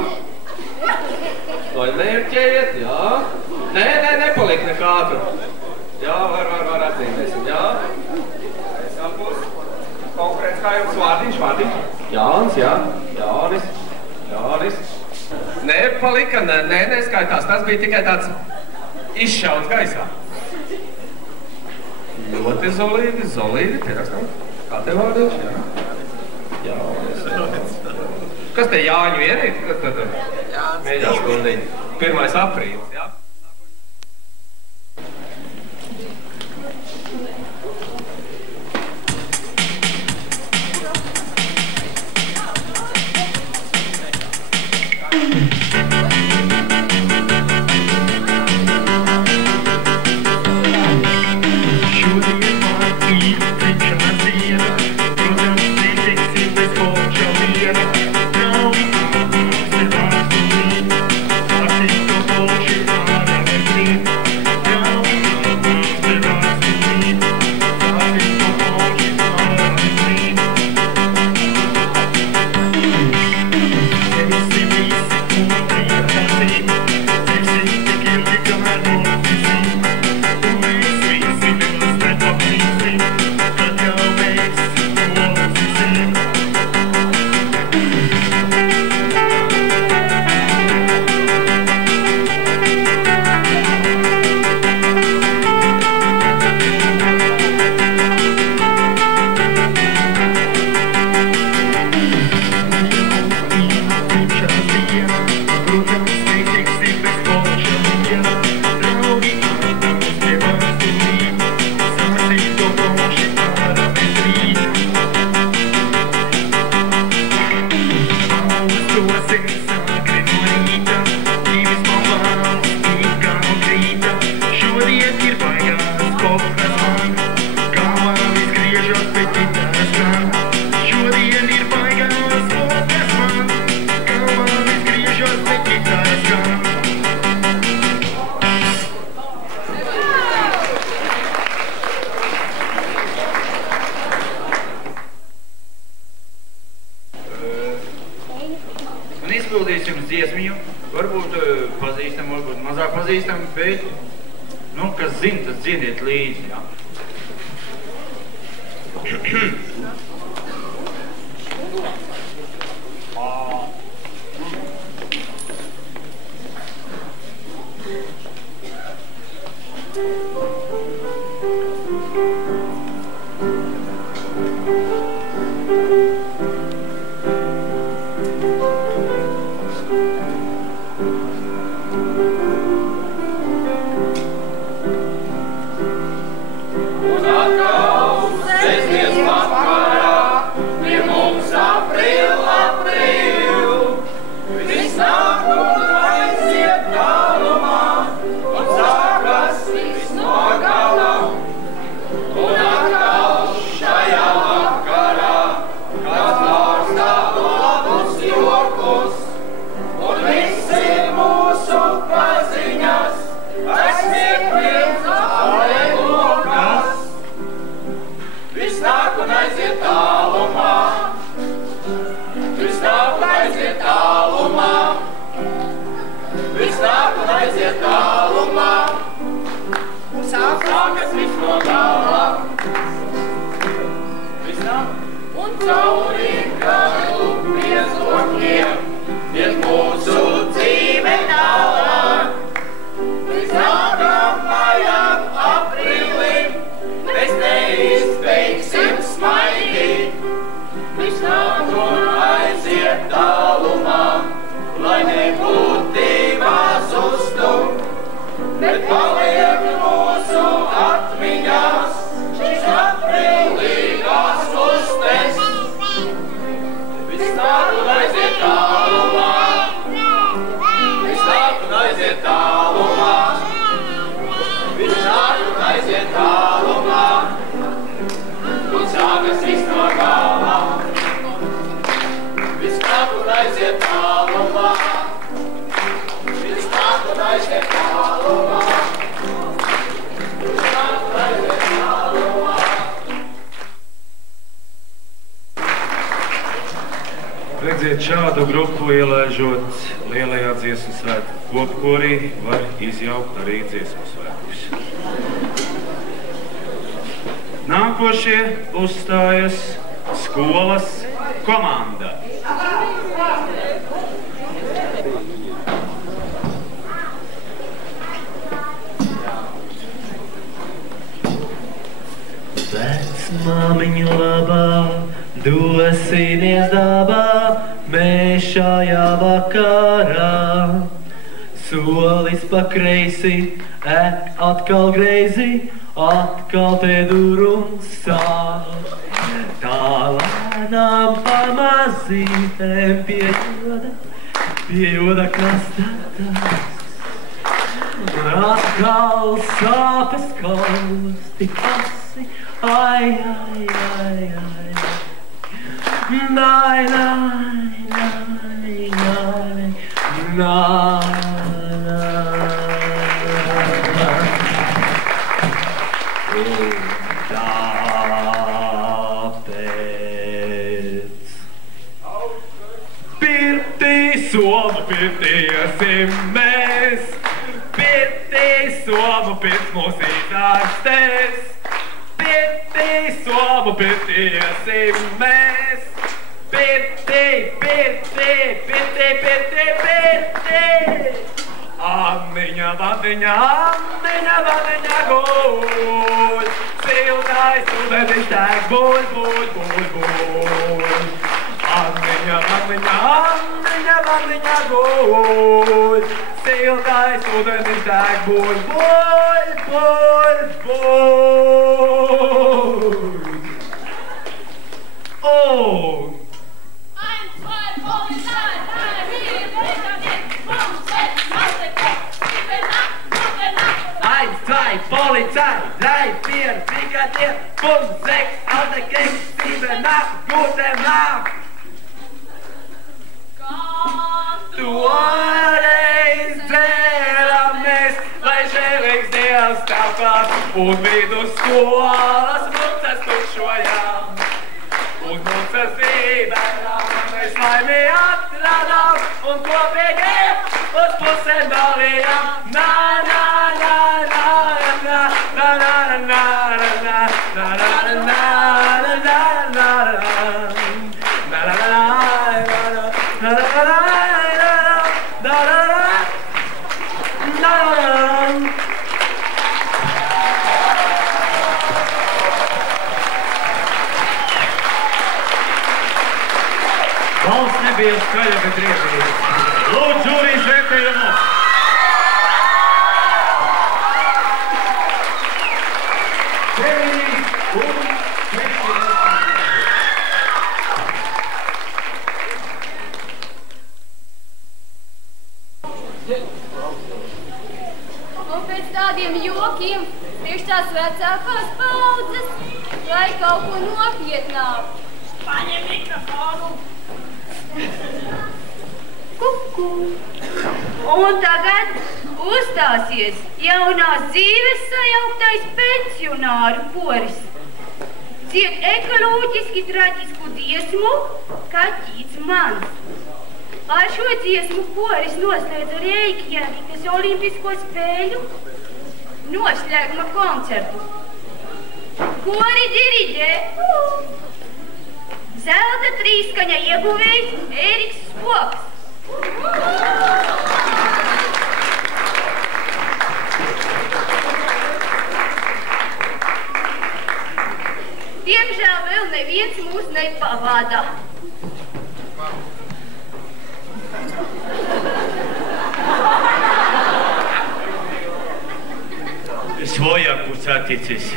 Mērķējiet, jā. Nē, nepaliek nekādu. Jā, var atzīmēsim, jā. Es apus. Konkrēts kā jums vārdiņš. Jānis, jā. Jānis. Nepalika, neskaitās. Tas bija tikai tāds izšauts gaisā. Ļoti zolīdi, pierakstām. Kā te vārdiņš, jā? Jānis. Kas te Jāņu vienīt? Mēģās kundiņi. 1. aprīlis, jā? izpildīsim dziesmiņu. Varbūt pazīstam, varbūt mazāk pazīstam, bet, nu, kas zina, tas dziediet līdzi, jā. Redziet, šādu grupu ielaižot lielajā dziesmu svētku kopkorī var izjaukt arī dziesmu svētkus. Nākošie uzstājas skolas komanda. Vecmāmiņa labā, dosimies dabā, mēs šajā vakarā. Solis pa kreisi, atkal greizi, atkal te durums sāp. Tā lēnām pamazītēm pie joda kastatās. Un atkal sāpes kausti kasi, ai, ai, ai, ai. Nai, nai, nai, nai, nai, tāpēc pirtī somu pirtīsim mēs, pirtī somu pirts mūs izārstēs, pirtī somu pirtīsim mēs. Pirtī, pirtī, pirtī, pirtī, pirtī. Ammiņa, vadiņa, ammiņa, vadiņa, guļ. Siltais ūdenis tek, buļ, buļ, buļ, buļ. Ammiņa, vadiņa, ammiņa, vadiņa, guļ. Siltais ūdenis tek, buļ, buļ, buļ, buļ. Oh! 1, 2, Polizei, 3, 4, Brigadier, 5, 6, Alte Gang, 7, 8, gute Nacht! Tu reiz dzēramies, lai žēlīgs Dievs tāpāt, un vidusskolas mucas tušojām. Un mucas vībērām, mēs laimi atradām, un kopīgi uz pusēm dalījām. Na, na, na, na, na, na, na, na, na, na, na, na, na, na, Balss nebija skaļa, bet riebīga. Lūdzu, žūrijas vērtējumu! Un pēc tādiem jokiem priekš tās vecākās paudzes, lai kaut ko nopietnāk. Paņem mikrofonu! Kuku. Un tagad uzstāsies jaunās dzīves sajauktais pensionāru koris. Dzied ekoloģiski traģisku dziesmu Kaķīts mans. Ar šo dziesmu koris noslēdza Reikjavikas olimpisko spēļu noslēguma koncertu. Kori diriģē zelta trīskaņa ieguvējs Ēriks Spoks. Diemžēl vēl neviens mūs nepavada. Svojāk būs atticis.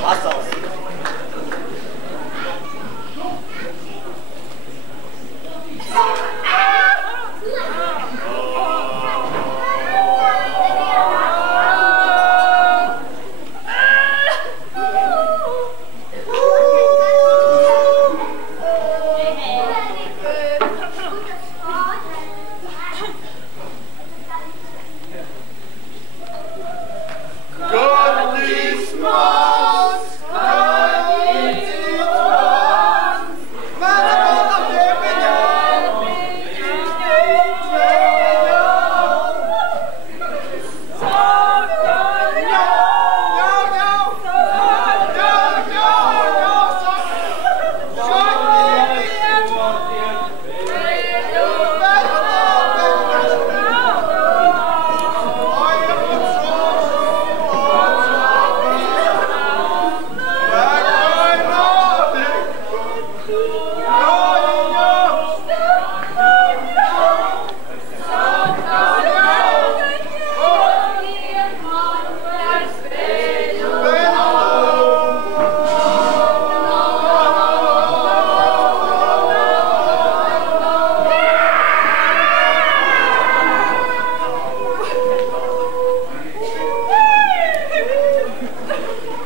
Pasals.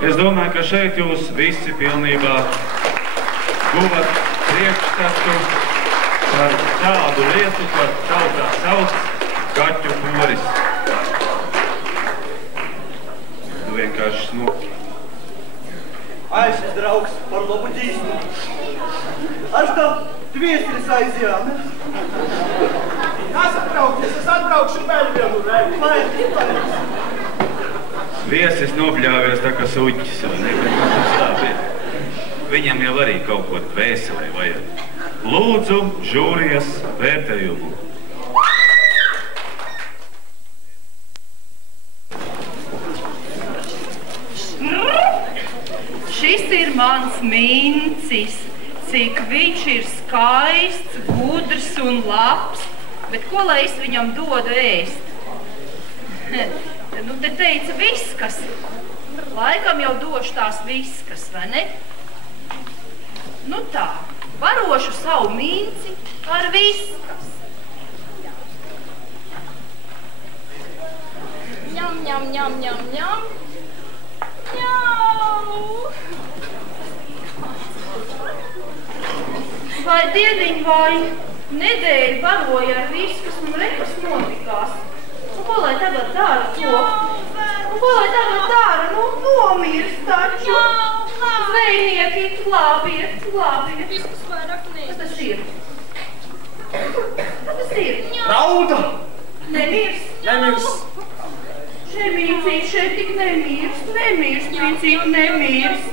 Es domāju, ka šeit jūs visi pilnībā guvat priekšstatu par tādu lietu, ko tautā sauc kaķu koris. Tu vienkārši smuki. Aizies, draugs, par labu ģīsmu. Ar tā tviestris aizjām. Nesatraukties, es atbraukšu vēl vienu reizi. Viesis nobļāvies tā kā suķis, vai ne? Viņam jau arī kaut ko dvēselē vajag. Lūdzu, žūrijas vērtējumu. Šis ir mans mincis, cik viņš ir skaists, gudrs un labs, bet ko lai es viņam dodu ēst? Nu, te teica viskas. Laikam jau došu tās viskas, vai ne? Nu tā, barošu savu minci ar viskas. Ņam, ņam, ņam, ņam, ņam. Ņau! Vai dieniņ, vai nedēļu baroja ar viskas un rekas notikās? Nu, ko lai tagad dara, ko? Nu, ko lai tagad dara? Nu, nomirst taču. Zvejnieki, glābiet, glābiet. Viskas vairāk ne. Kas tas ir? Rauda! Nemirst. Nemirst. Šemīcīt, šeit tik nemirst, piecīt, nemirst.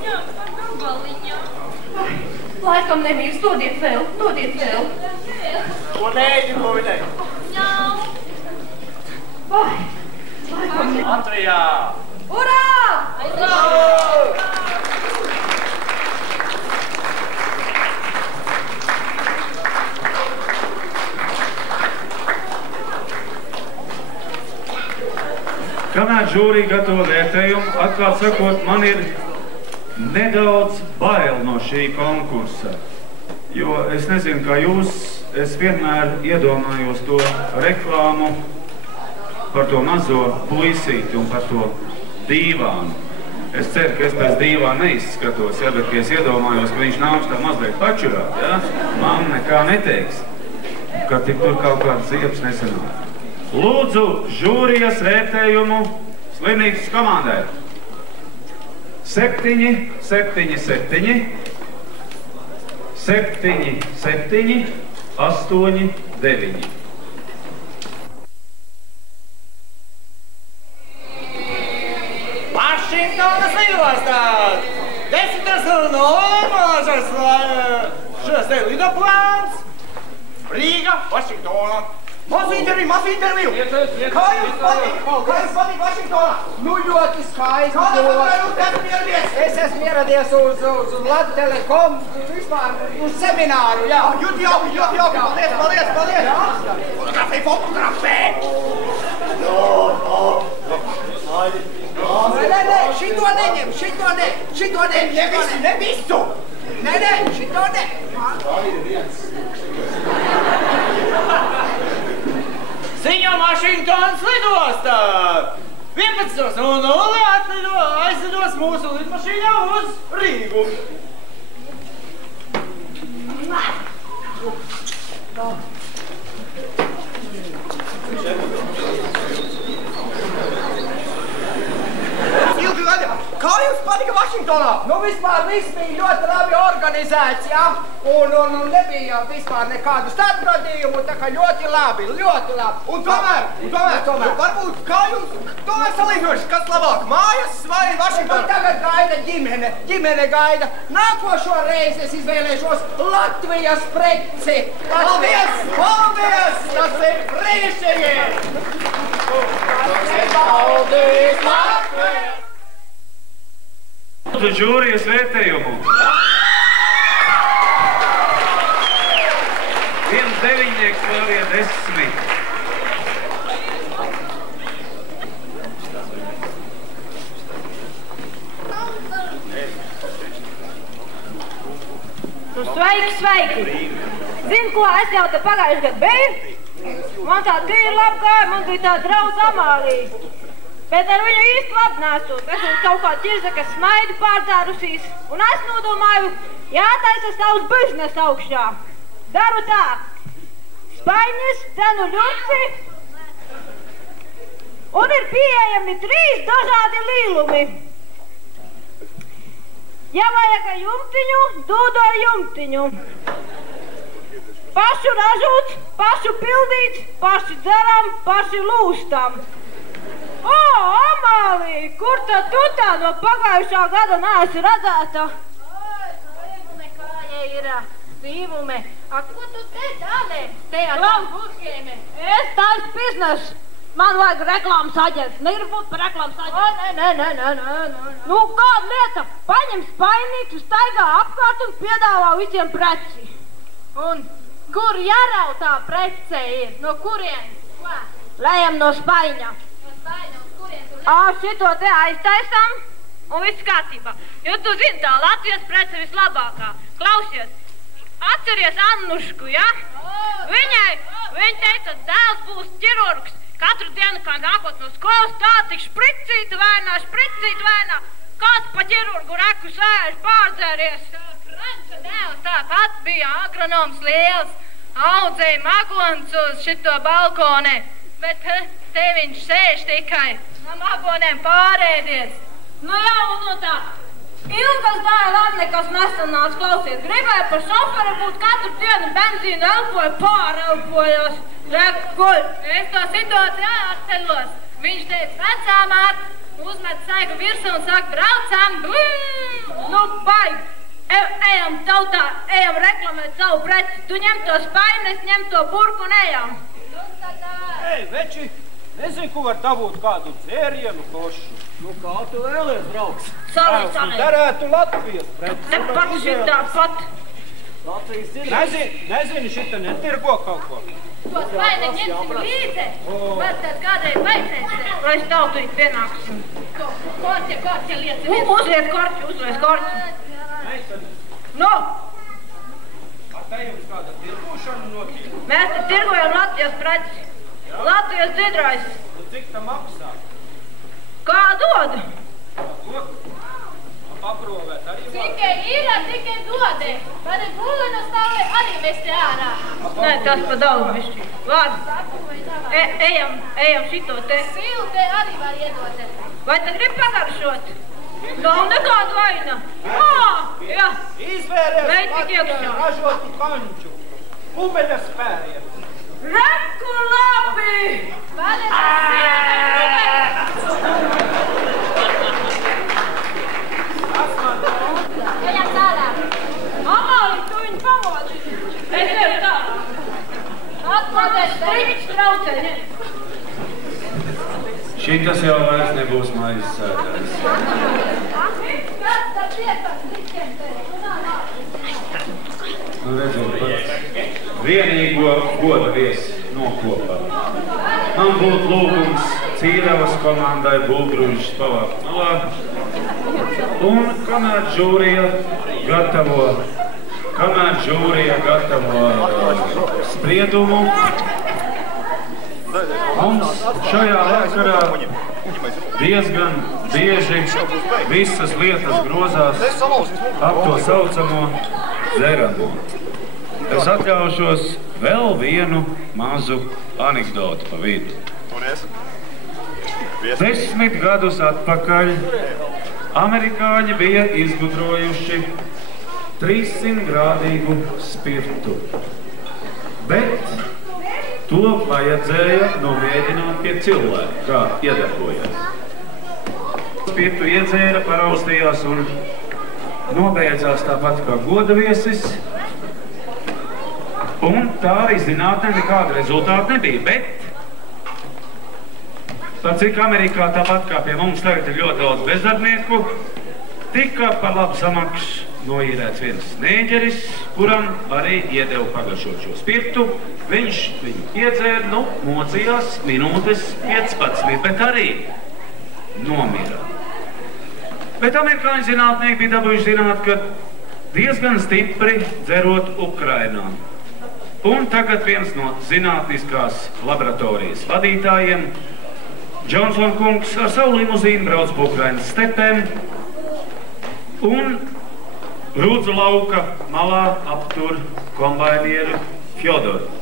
Laikam nemirst, dodiet vēl. Ko neēdi, ko viņai? Vai, laikam nemirst. Latvijā! Urā! Kamēr žūrija gatavo vērtējumu, atklāt sakot, man ir nedaudz bail no šī konkursa. Jo es nezinu, kā jūs, es vienmēr iedomājos to reklāmu par to mazo puisīti un par to dīvānu. Es ceru, ka es pēc dīvāna neizskatos, ja, bet, ka es iedomājos, ka viņš nāks tā mazliet pačurāt, ja, man nekā neteiks, ka tik tur kaut kāds ziepes nesanāk. Lūdzu žūrijas vērtējumu slimnīcas komandai. 7, 7, 7, 7, 7, 8, 9. Vašingtonas lidostā! 10:00 šos te lidoplāns. Rīga, Vašingtona. Mazu interviju! Kā jums patīk Vašingtonā? Nu ļoti skaisti. Kādā vakarā jūs esat ieradies? Es esmu ieradies uz Latvijas Telekom, vispār uz semināru, jā. Ļoti jauki, paldies! Fotografē! Nē, šito neņem, Ne visu! Nē, šito ne. Ziņo Vašingtonas lidostā! 11:00 aizlidos mūsu lidmašīnā uz Rīgu. Kā jums patika Vašingtonā? Nu, vispār viss bija ļoti labi organizēts, jā? Un nebija vispār nekādu starpgadījumu, tā kā ļoti labi. Un tomēr, varbūt kā jums tomēr salīdzinoši, kas labāk, mājas vai Vašingtona? Nu, tagad gaida ģimene gaida. Nākošo reizi es izvēlēšos Latvijas preci. Paldies! Tas ir brīnišķīgi! Paldies, Latvija! Lūdzu žūrijas vērtējumu. 1 9, vēl 10. Nu, sveiki! Zini, ko es jau te pagājuši gadu biju? Man tā tīri labi gāja, man bija tā draudz Amālija. Bet ar viņu īsti labi nesot. Es uz kaut kā ķirzakas smaidu pārdzārusīs. Un es nodomāju, jātaisa savus biznes augšā. Daru tā. Spaiņas, dzenu ļurci. Un ir pieejami 3 dažādi līlumi. Ja vajag jumtiņu, dodu ar jumtiņu. Pašu ražots, pašu pildīts, paši dzeram, paši lūstam. O, Amālija, kur tad tu tā no pagājušā gada neesi redzēta? Līvume, kāja ir līvume. Ko tu te dālē? Te ar tām burkēme. Es tāds biznes. Man vajag reklāmas aģents. Negribu būt par reklāmas aģents. Nē. Nu, kāda lieta? Paņem spainītu, staigā apkārt un piedāvā visiem preci. Un kur jārau tā prece ir? No kurienes? Ko? Lejam no spaiņa. Šito te aiztaisam un viss kārtībā. Jo tu zini, tā Latvijas prece vislabākā. Klausies, atceries Annušku, ja? Viņa teica, dēls būs ķirurgs. Katru dienu, kā nākot no skolas, tā tik špricīt vainā. Kāds pa ķirurgu reku sēž pārdzēries. Franča dēls tāpat bija agronoms liels. Audzēja magons uz šito balkone. Bet te viņš sēž tikai. No magonēm pārēdies. Nu jā, un tā. Ilgas dāja labi nekas nesanāca, klausies. Gribēja par šoferi būt katru dienu benzīnu elpoja, pārelpojās. Kur? Es to situāciju atcelos. Viņš teica, vecā māte, uzmet saigu virsū un saka, braucam, Nu, baigi! Ejam tautā, ejam reklamēt savu preci. Tu ņem to spaini, es ņem to burku un ejam. Ei, veči, nezinu, ko var dabūt kādu dzērienu košu. Nu, kā tu vēlies, draugs? Salī. Derētu Latvijas preci. Ne pat šitā pat. Latvijas dzird. Nezinu, šita netirgo kaut ko. To spaini ņemsim līdzi. Var tad kādreiz vajadzēs. Lai es tautīt pienāksim. Korķi lieci. Uzliec korķi. Nu! Ar te jums kāda tirgošana notiek? Mēs te tirgojam Latvijas preci. Latvijas dzidrais. Un cik tam maksā? Kā dod? Ko? Paprovēt arī var? Tikai dodē. Vai gulinu stāvē arī mesti ārā? Nē, tas pa daudz višķi. Labi. Ejam šito te. Silte arī var iedot. Vai tu grib pagaršot? Nav nekāda vaina. Jā. Izvēries tik iekšā. Ražotu kanču. Kubeļa spēriet. Reku labi! Ejam tālāk. Amāli, tu viņu pavodi. Es tev tā. Atpādēs Strīviņš trauceļi. Šitas jau vairs nebūs maizes sēdājs. Nu redzot, pats vienīgo goda viesi nokopā. Man būtu lūgums Cīravas komandai Bulgruņšs pavākt malā. Un kamēr žūrija gatavo spriedumu, mums šajā vakarā diezgan bieži visas lietas grozās ap to saucamo dzeramo. Es atļaušos vēl vienu mazu anekdotu pa vidu. 10 gadus atpakaļ amerikāņi bija izgudrojuši 300-grādīgu spirtu, bet to vajadzēja nomēģināt pie cilvēka, kā iedarbojās. Spirtu iedzēra, paraustījās un nobeidzās tāpat kā goda viesis. Un tā arī zinātnē nekāda rezultāta nebija, bet par cik Amerikā tāpat kā pie mums tagad ir ļoti daudz bezdarbnieku, tika par labu samaksu noīrēts viens nēģeris, kuram arī iedeva pagaršot šo spirtu. Viņš viņu iedzēra, mocījās minūtes 15, bet arī nomira. Bet amerikāņu zinātnieki bija dabūjuši zināt, ka diezgan stipri dzerot Ukrainā. Un tagad viens no zinātniskās laboratorijas vadītājiem, Johnson kungs, ar savu limuzīnu brauc pa Ukrainas stepēm un Rudzu lauka malā aptur kombainieru Fjodoru.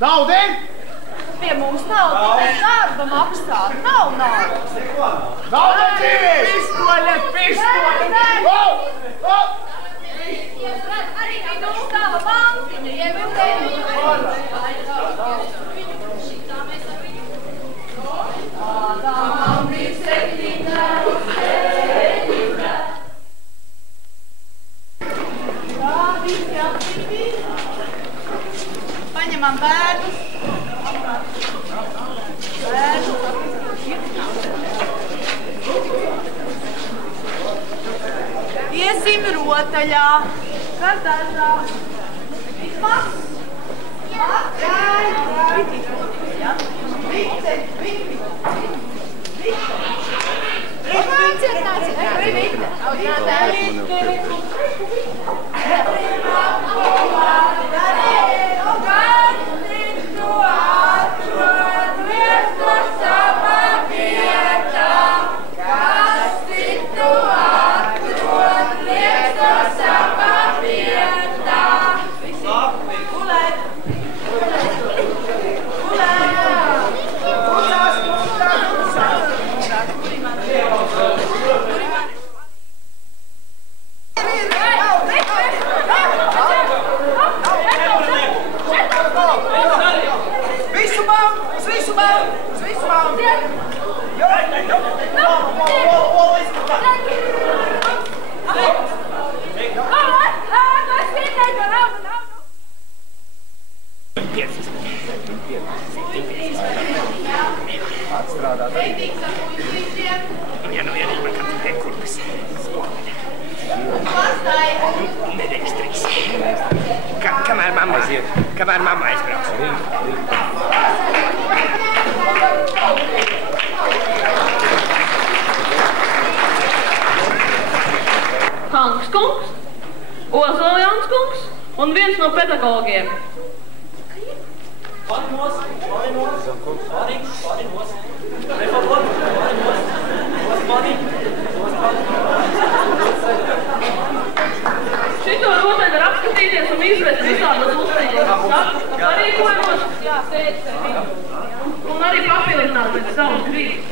Naudien? Pie mums nav tikai darba maksāt, nav naudas. Nauda dzīvē! Pistoļi! Arī viņa uzstāva bankiņu, ja viņš Paņem Pieņemam bērnus. Iesim rotaļā. Kas dažā? Vismaz. Atstrādāt arī. Ja nu vienīgi man kāds tekurvis. Nedēļas triks. Kamēr mamma aizbrauks. Hanks kungs, Ozoljāns kungs un viens no pedagogiem. Šito rotaļu var apskatīties un izvest visādos uzteikumus. Sarīkojumos, un arī papildināt pēc savus grības.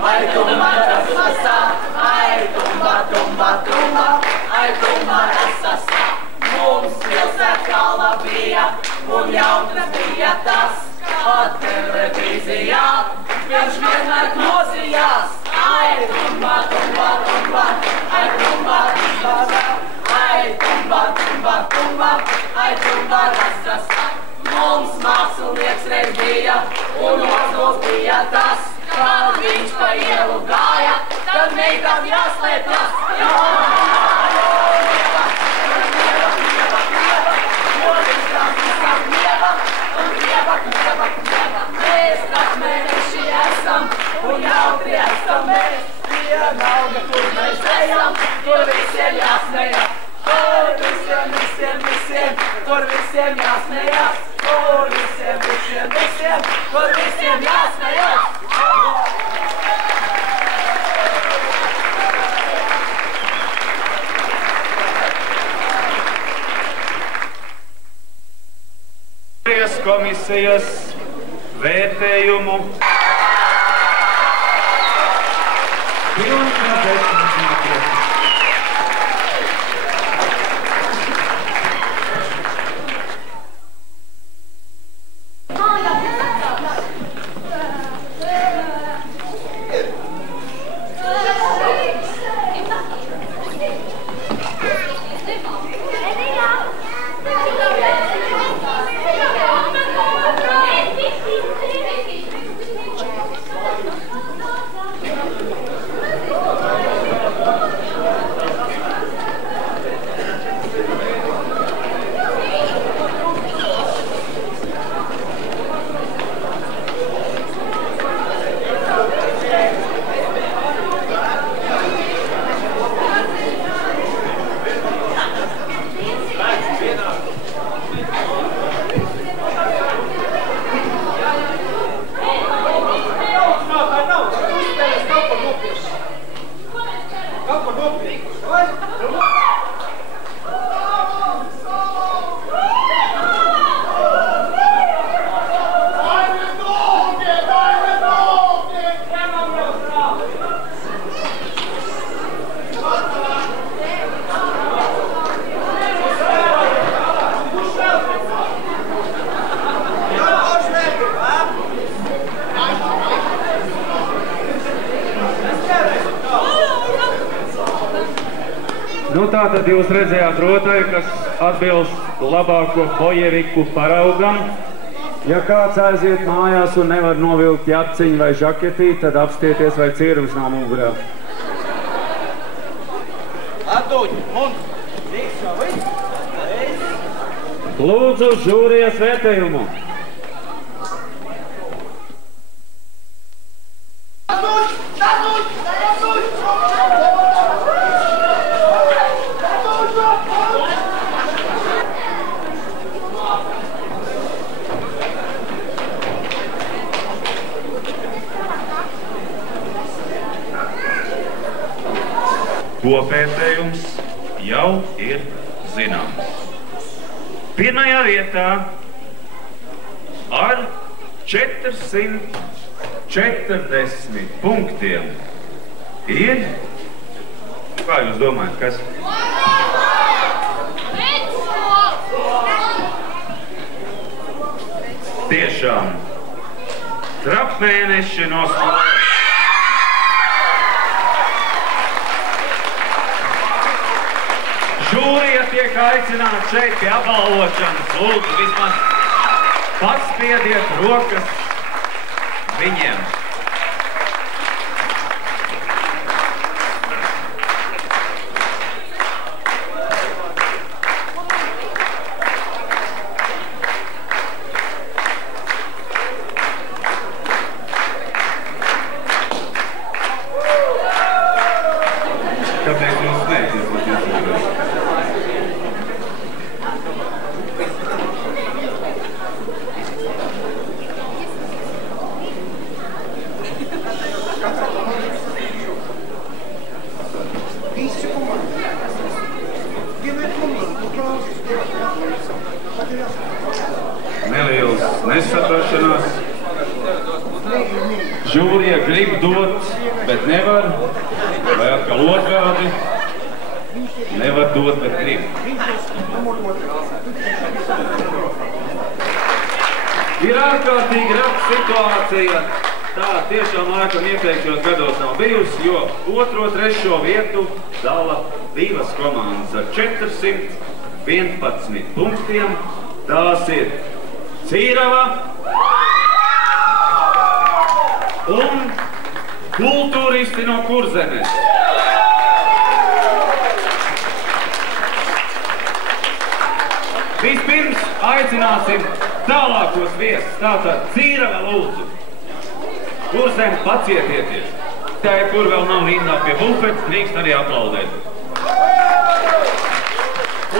Ai tumba tasasa, ai tumba tumba tumba, ai tumba tasasa. Mums pilsētā bija un jautras bija tas, kad televīzijā viņš vienmēr klausījās. Ai tumba tumba tumba, ai tumba tasasa, ai tumba tumba tumba, ai tumba tasasa. Mums mākslinieks reiz bija un Ozols bija tas. Kad viņš pa ielu gāja, tad meitām jāslēpjas. Mēs rakmēneši esam un jautri esam mēs. Vienalga, kur mēs ejam, tur visiem jāsmējās. Tur visiem, visiem, visiem, tur visiem jāsmējās. Tur visiem, visiem, visiem, tur visiem jāsmējās. Komisijas vērtējumu. Nu tātad jūs redzējāt rotaļu, kas atbilst labāko Bojeviku paraugam. Ja kāds aiziet mājās un nevar novilkt jaciņu vai žaketī, tad apstieties, vai cierums nav mugurā. Atdūķi, un līkšā viss. Lūdzu, žūrijas vērtējumu. Kopvērtējums jau ir zināms. Pirmajā vietā ar 440 punktiem ir, kā jūs domājat, kas? Tiešām trapmēneši no skolas. Žūrija tiek aicināta šeit pie apbalvošanas. Lūdzu, vismaz paspiediet rokas viņiem. Kāpēc jūs sniegties, lai jūs izdarāt? Nelielas nesaprašanās. Žūrija grib dot, bet nevar. Vai atkal otrādi. Nevar dot, bet grib. Ir ārkārtīgi reta situācija. Tā tiešām laikam iepriekšējos gados nav bijusi, jo 2. un 3. vietu dala divas komandas ar 411 punktiem. Tās ir Cīrava un kultūristi no Kurzemes. Vispirms aicināsim tālākos viesus. Tātad Cīrava lūdzu. Kurzem pacietieties. Tā ir, kur vēl nav rindā pie bufetes, drīkst arī aplaudēt.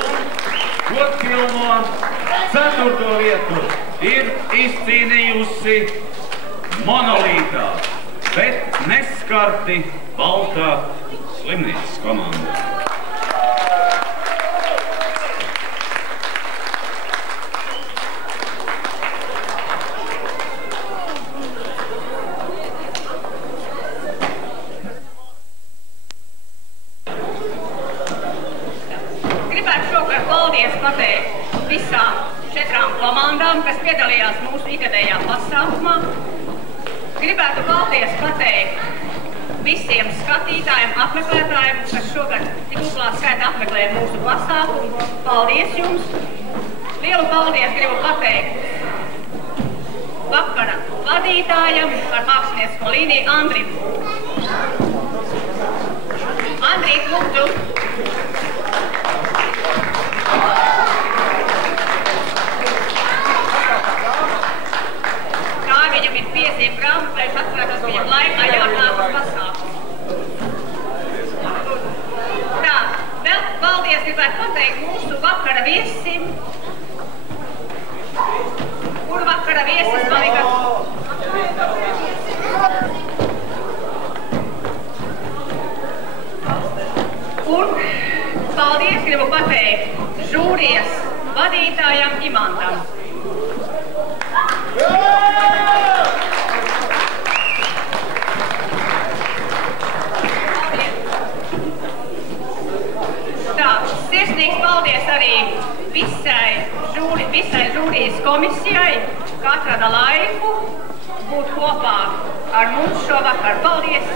Un godpilno 4. vietu ir izcīnījusi Monolītā, bet neskarti Baltā slimnīcas komanda. Pateikt visām 4 komandām, kas piedalījās mūsu ikgadējā pasākumā. Gribētu paldies pateikt visiem skatītājiem, apmeklētājiem, kas šogad tik lielā skaitā apmeklē mūsu pasākumu. Paldies jums! Lielu paldies gribu pateikt vakara vadītājam ar māksliniecisko līniju Andrim. Andrīt, lūdzu! Kā viņam ir piezīme grāmatā, lai es atcerētos viņam laikā jānāk uz pasākumu. Tā, vēl paldies gribētu pateikt mūsu vakara viesim. Kur vakara viesis palika? Un paldies gribu pateikt žūrijas vadītājam Imantam. Tā, sirsnīgs paldies arī visai žūrijas komisijai, kas atrada laiku būt kopā ar mums šovakar. Paldies!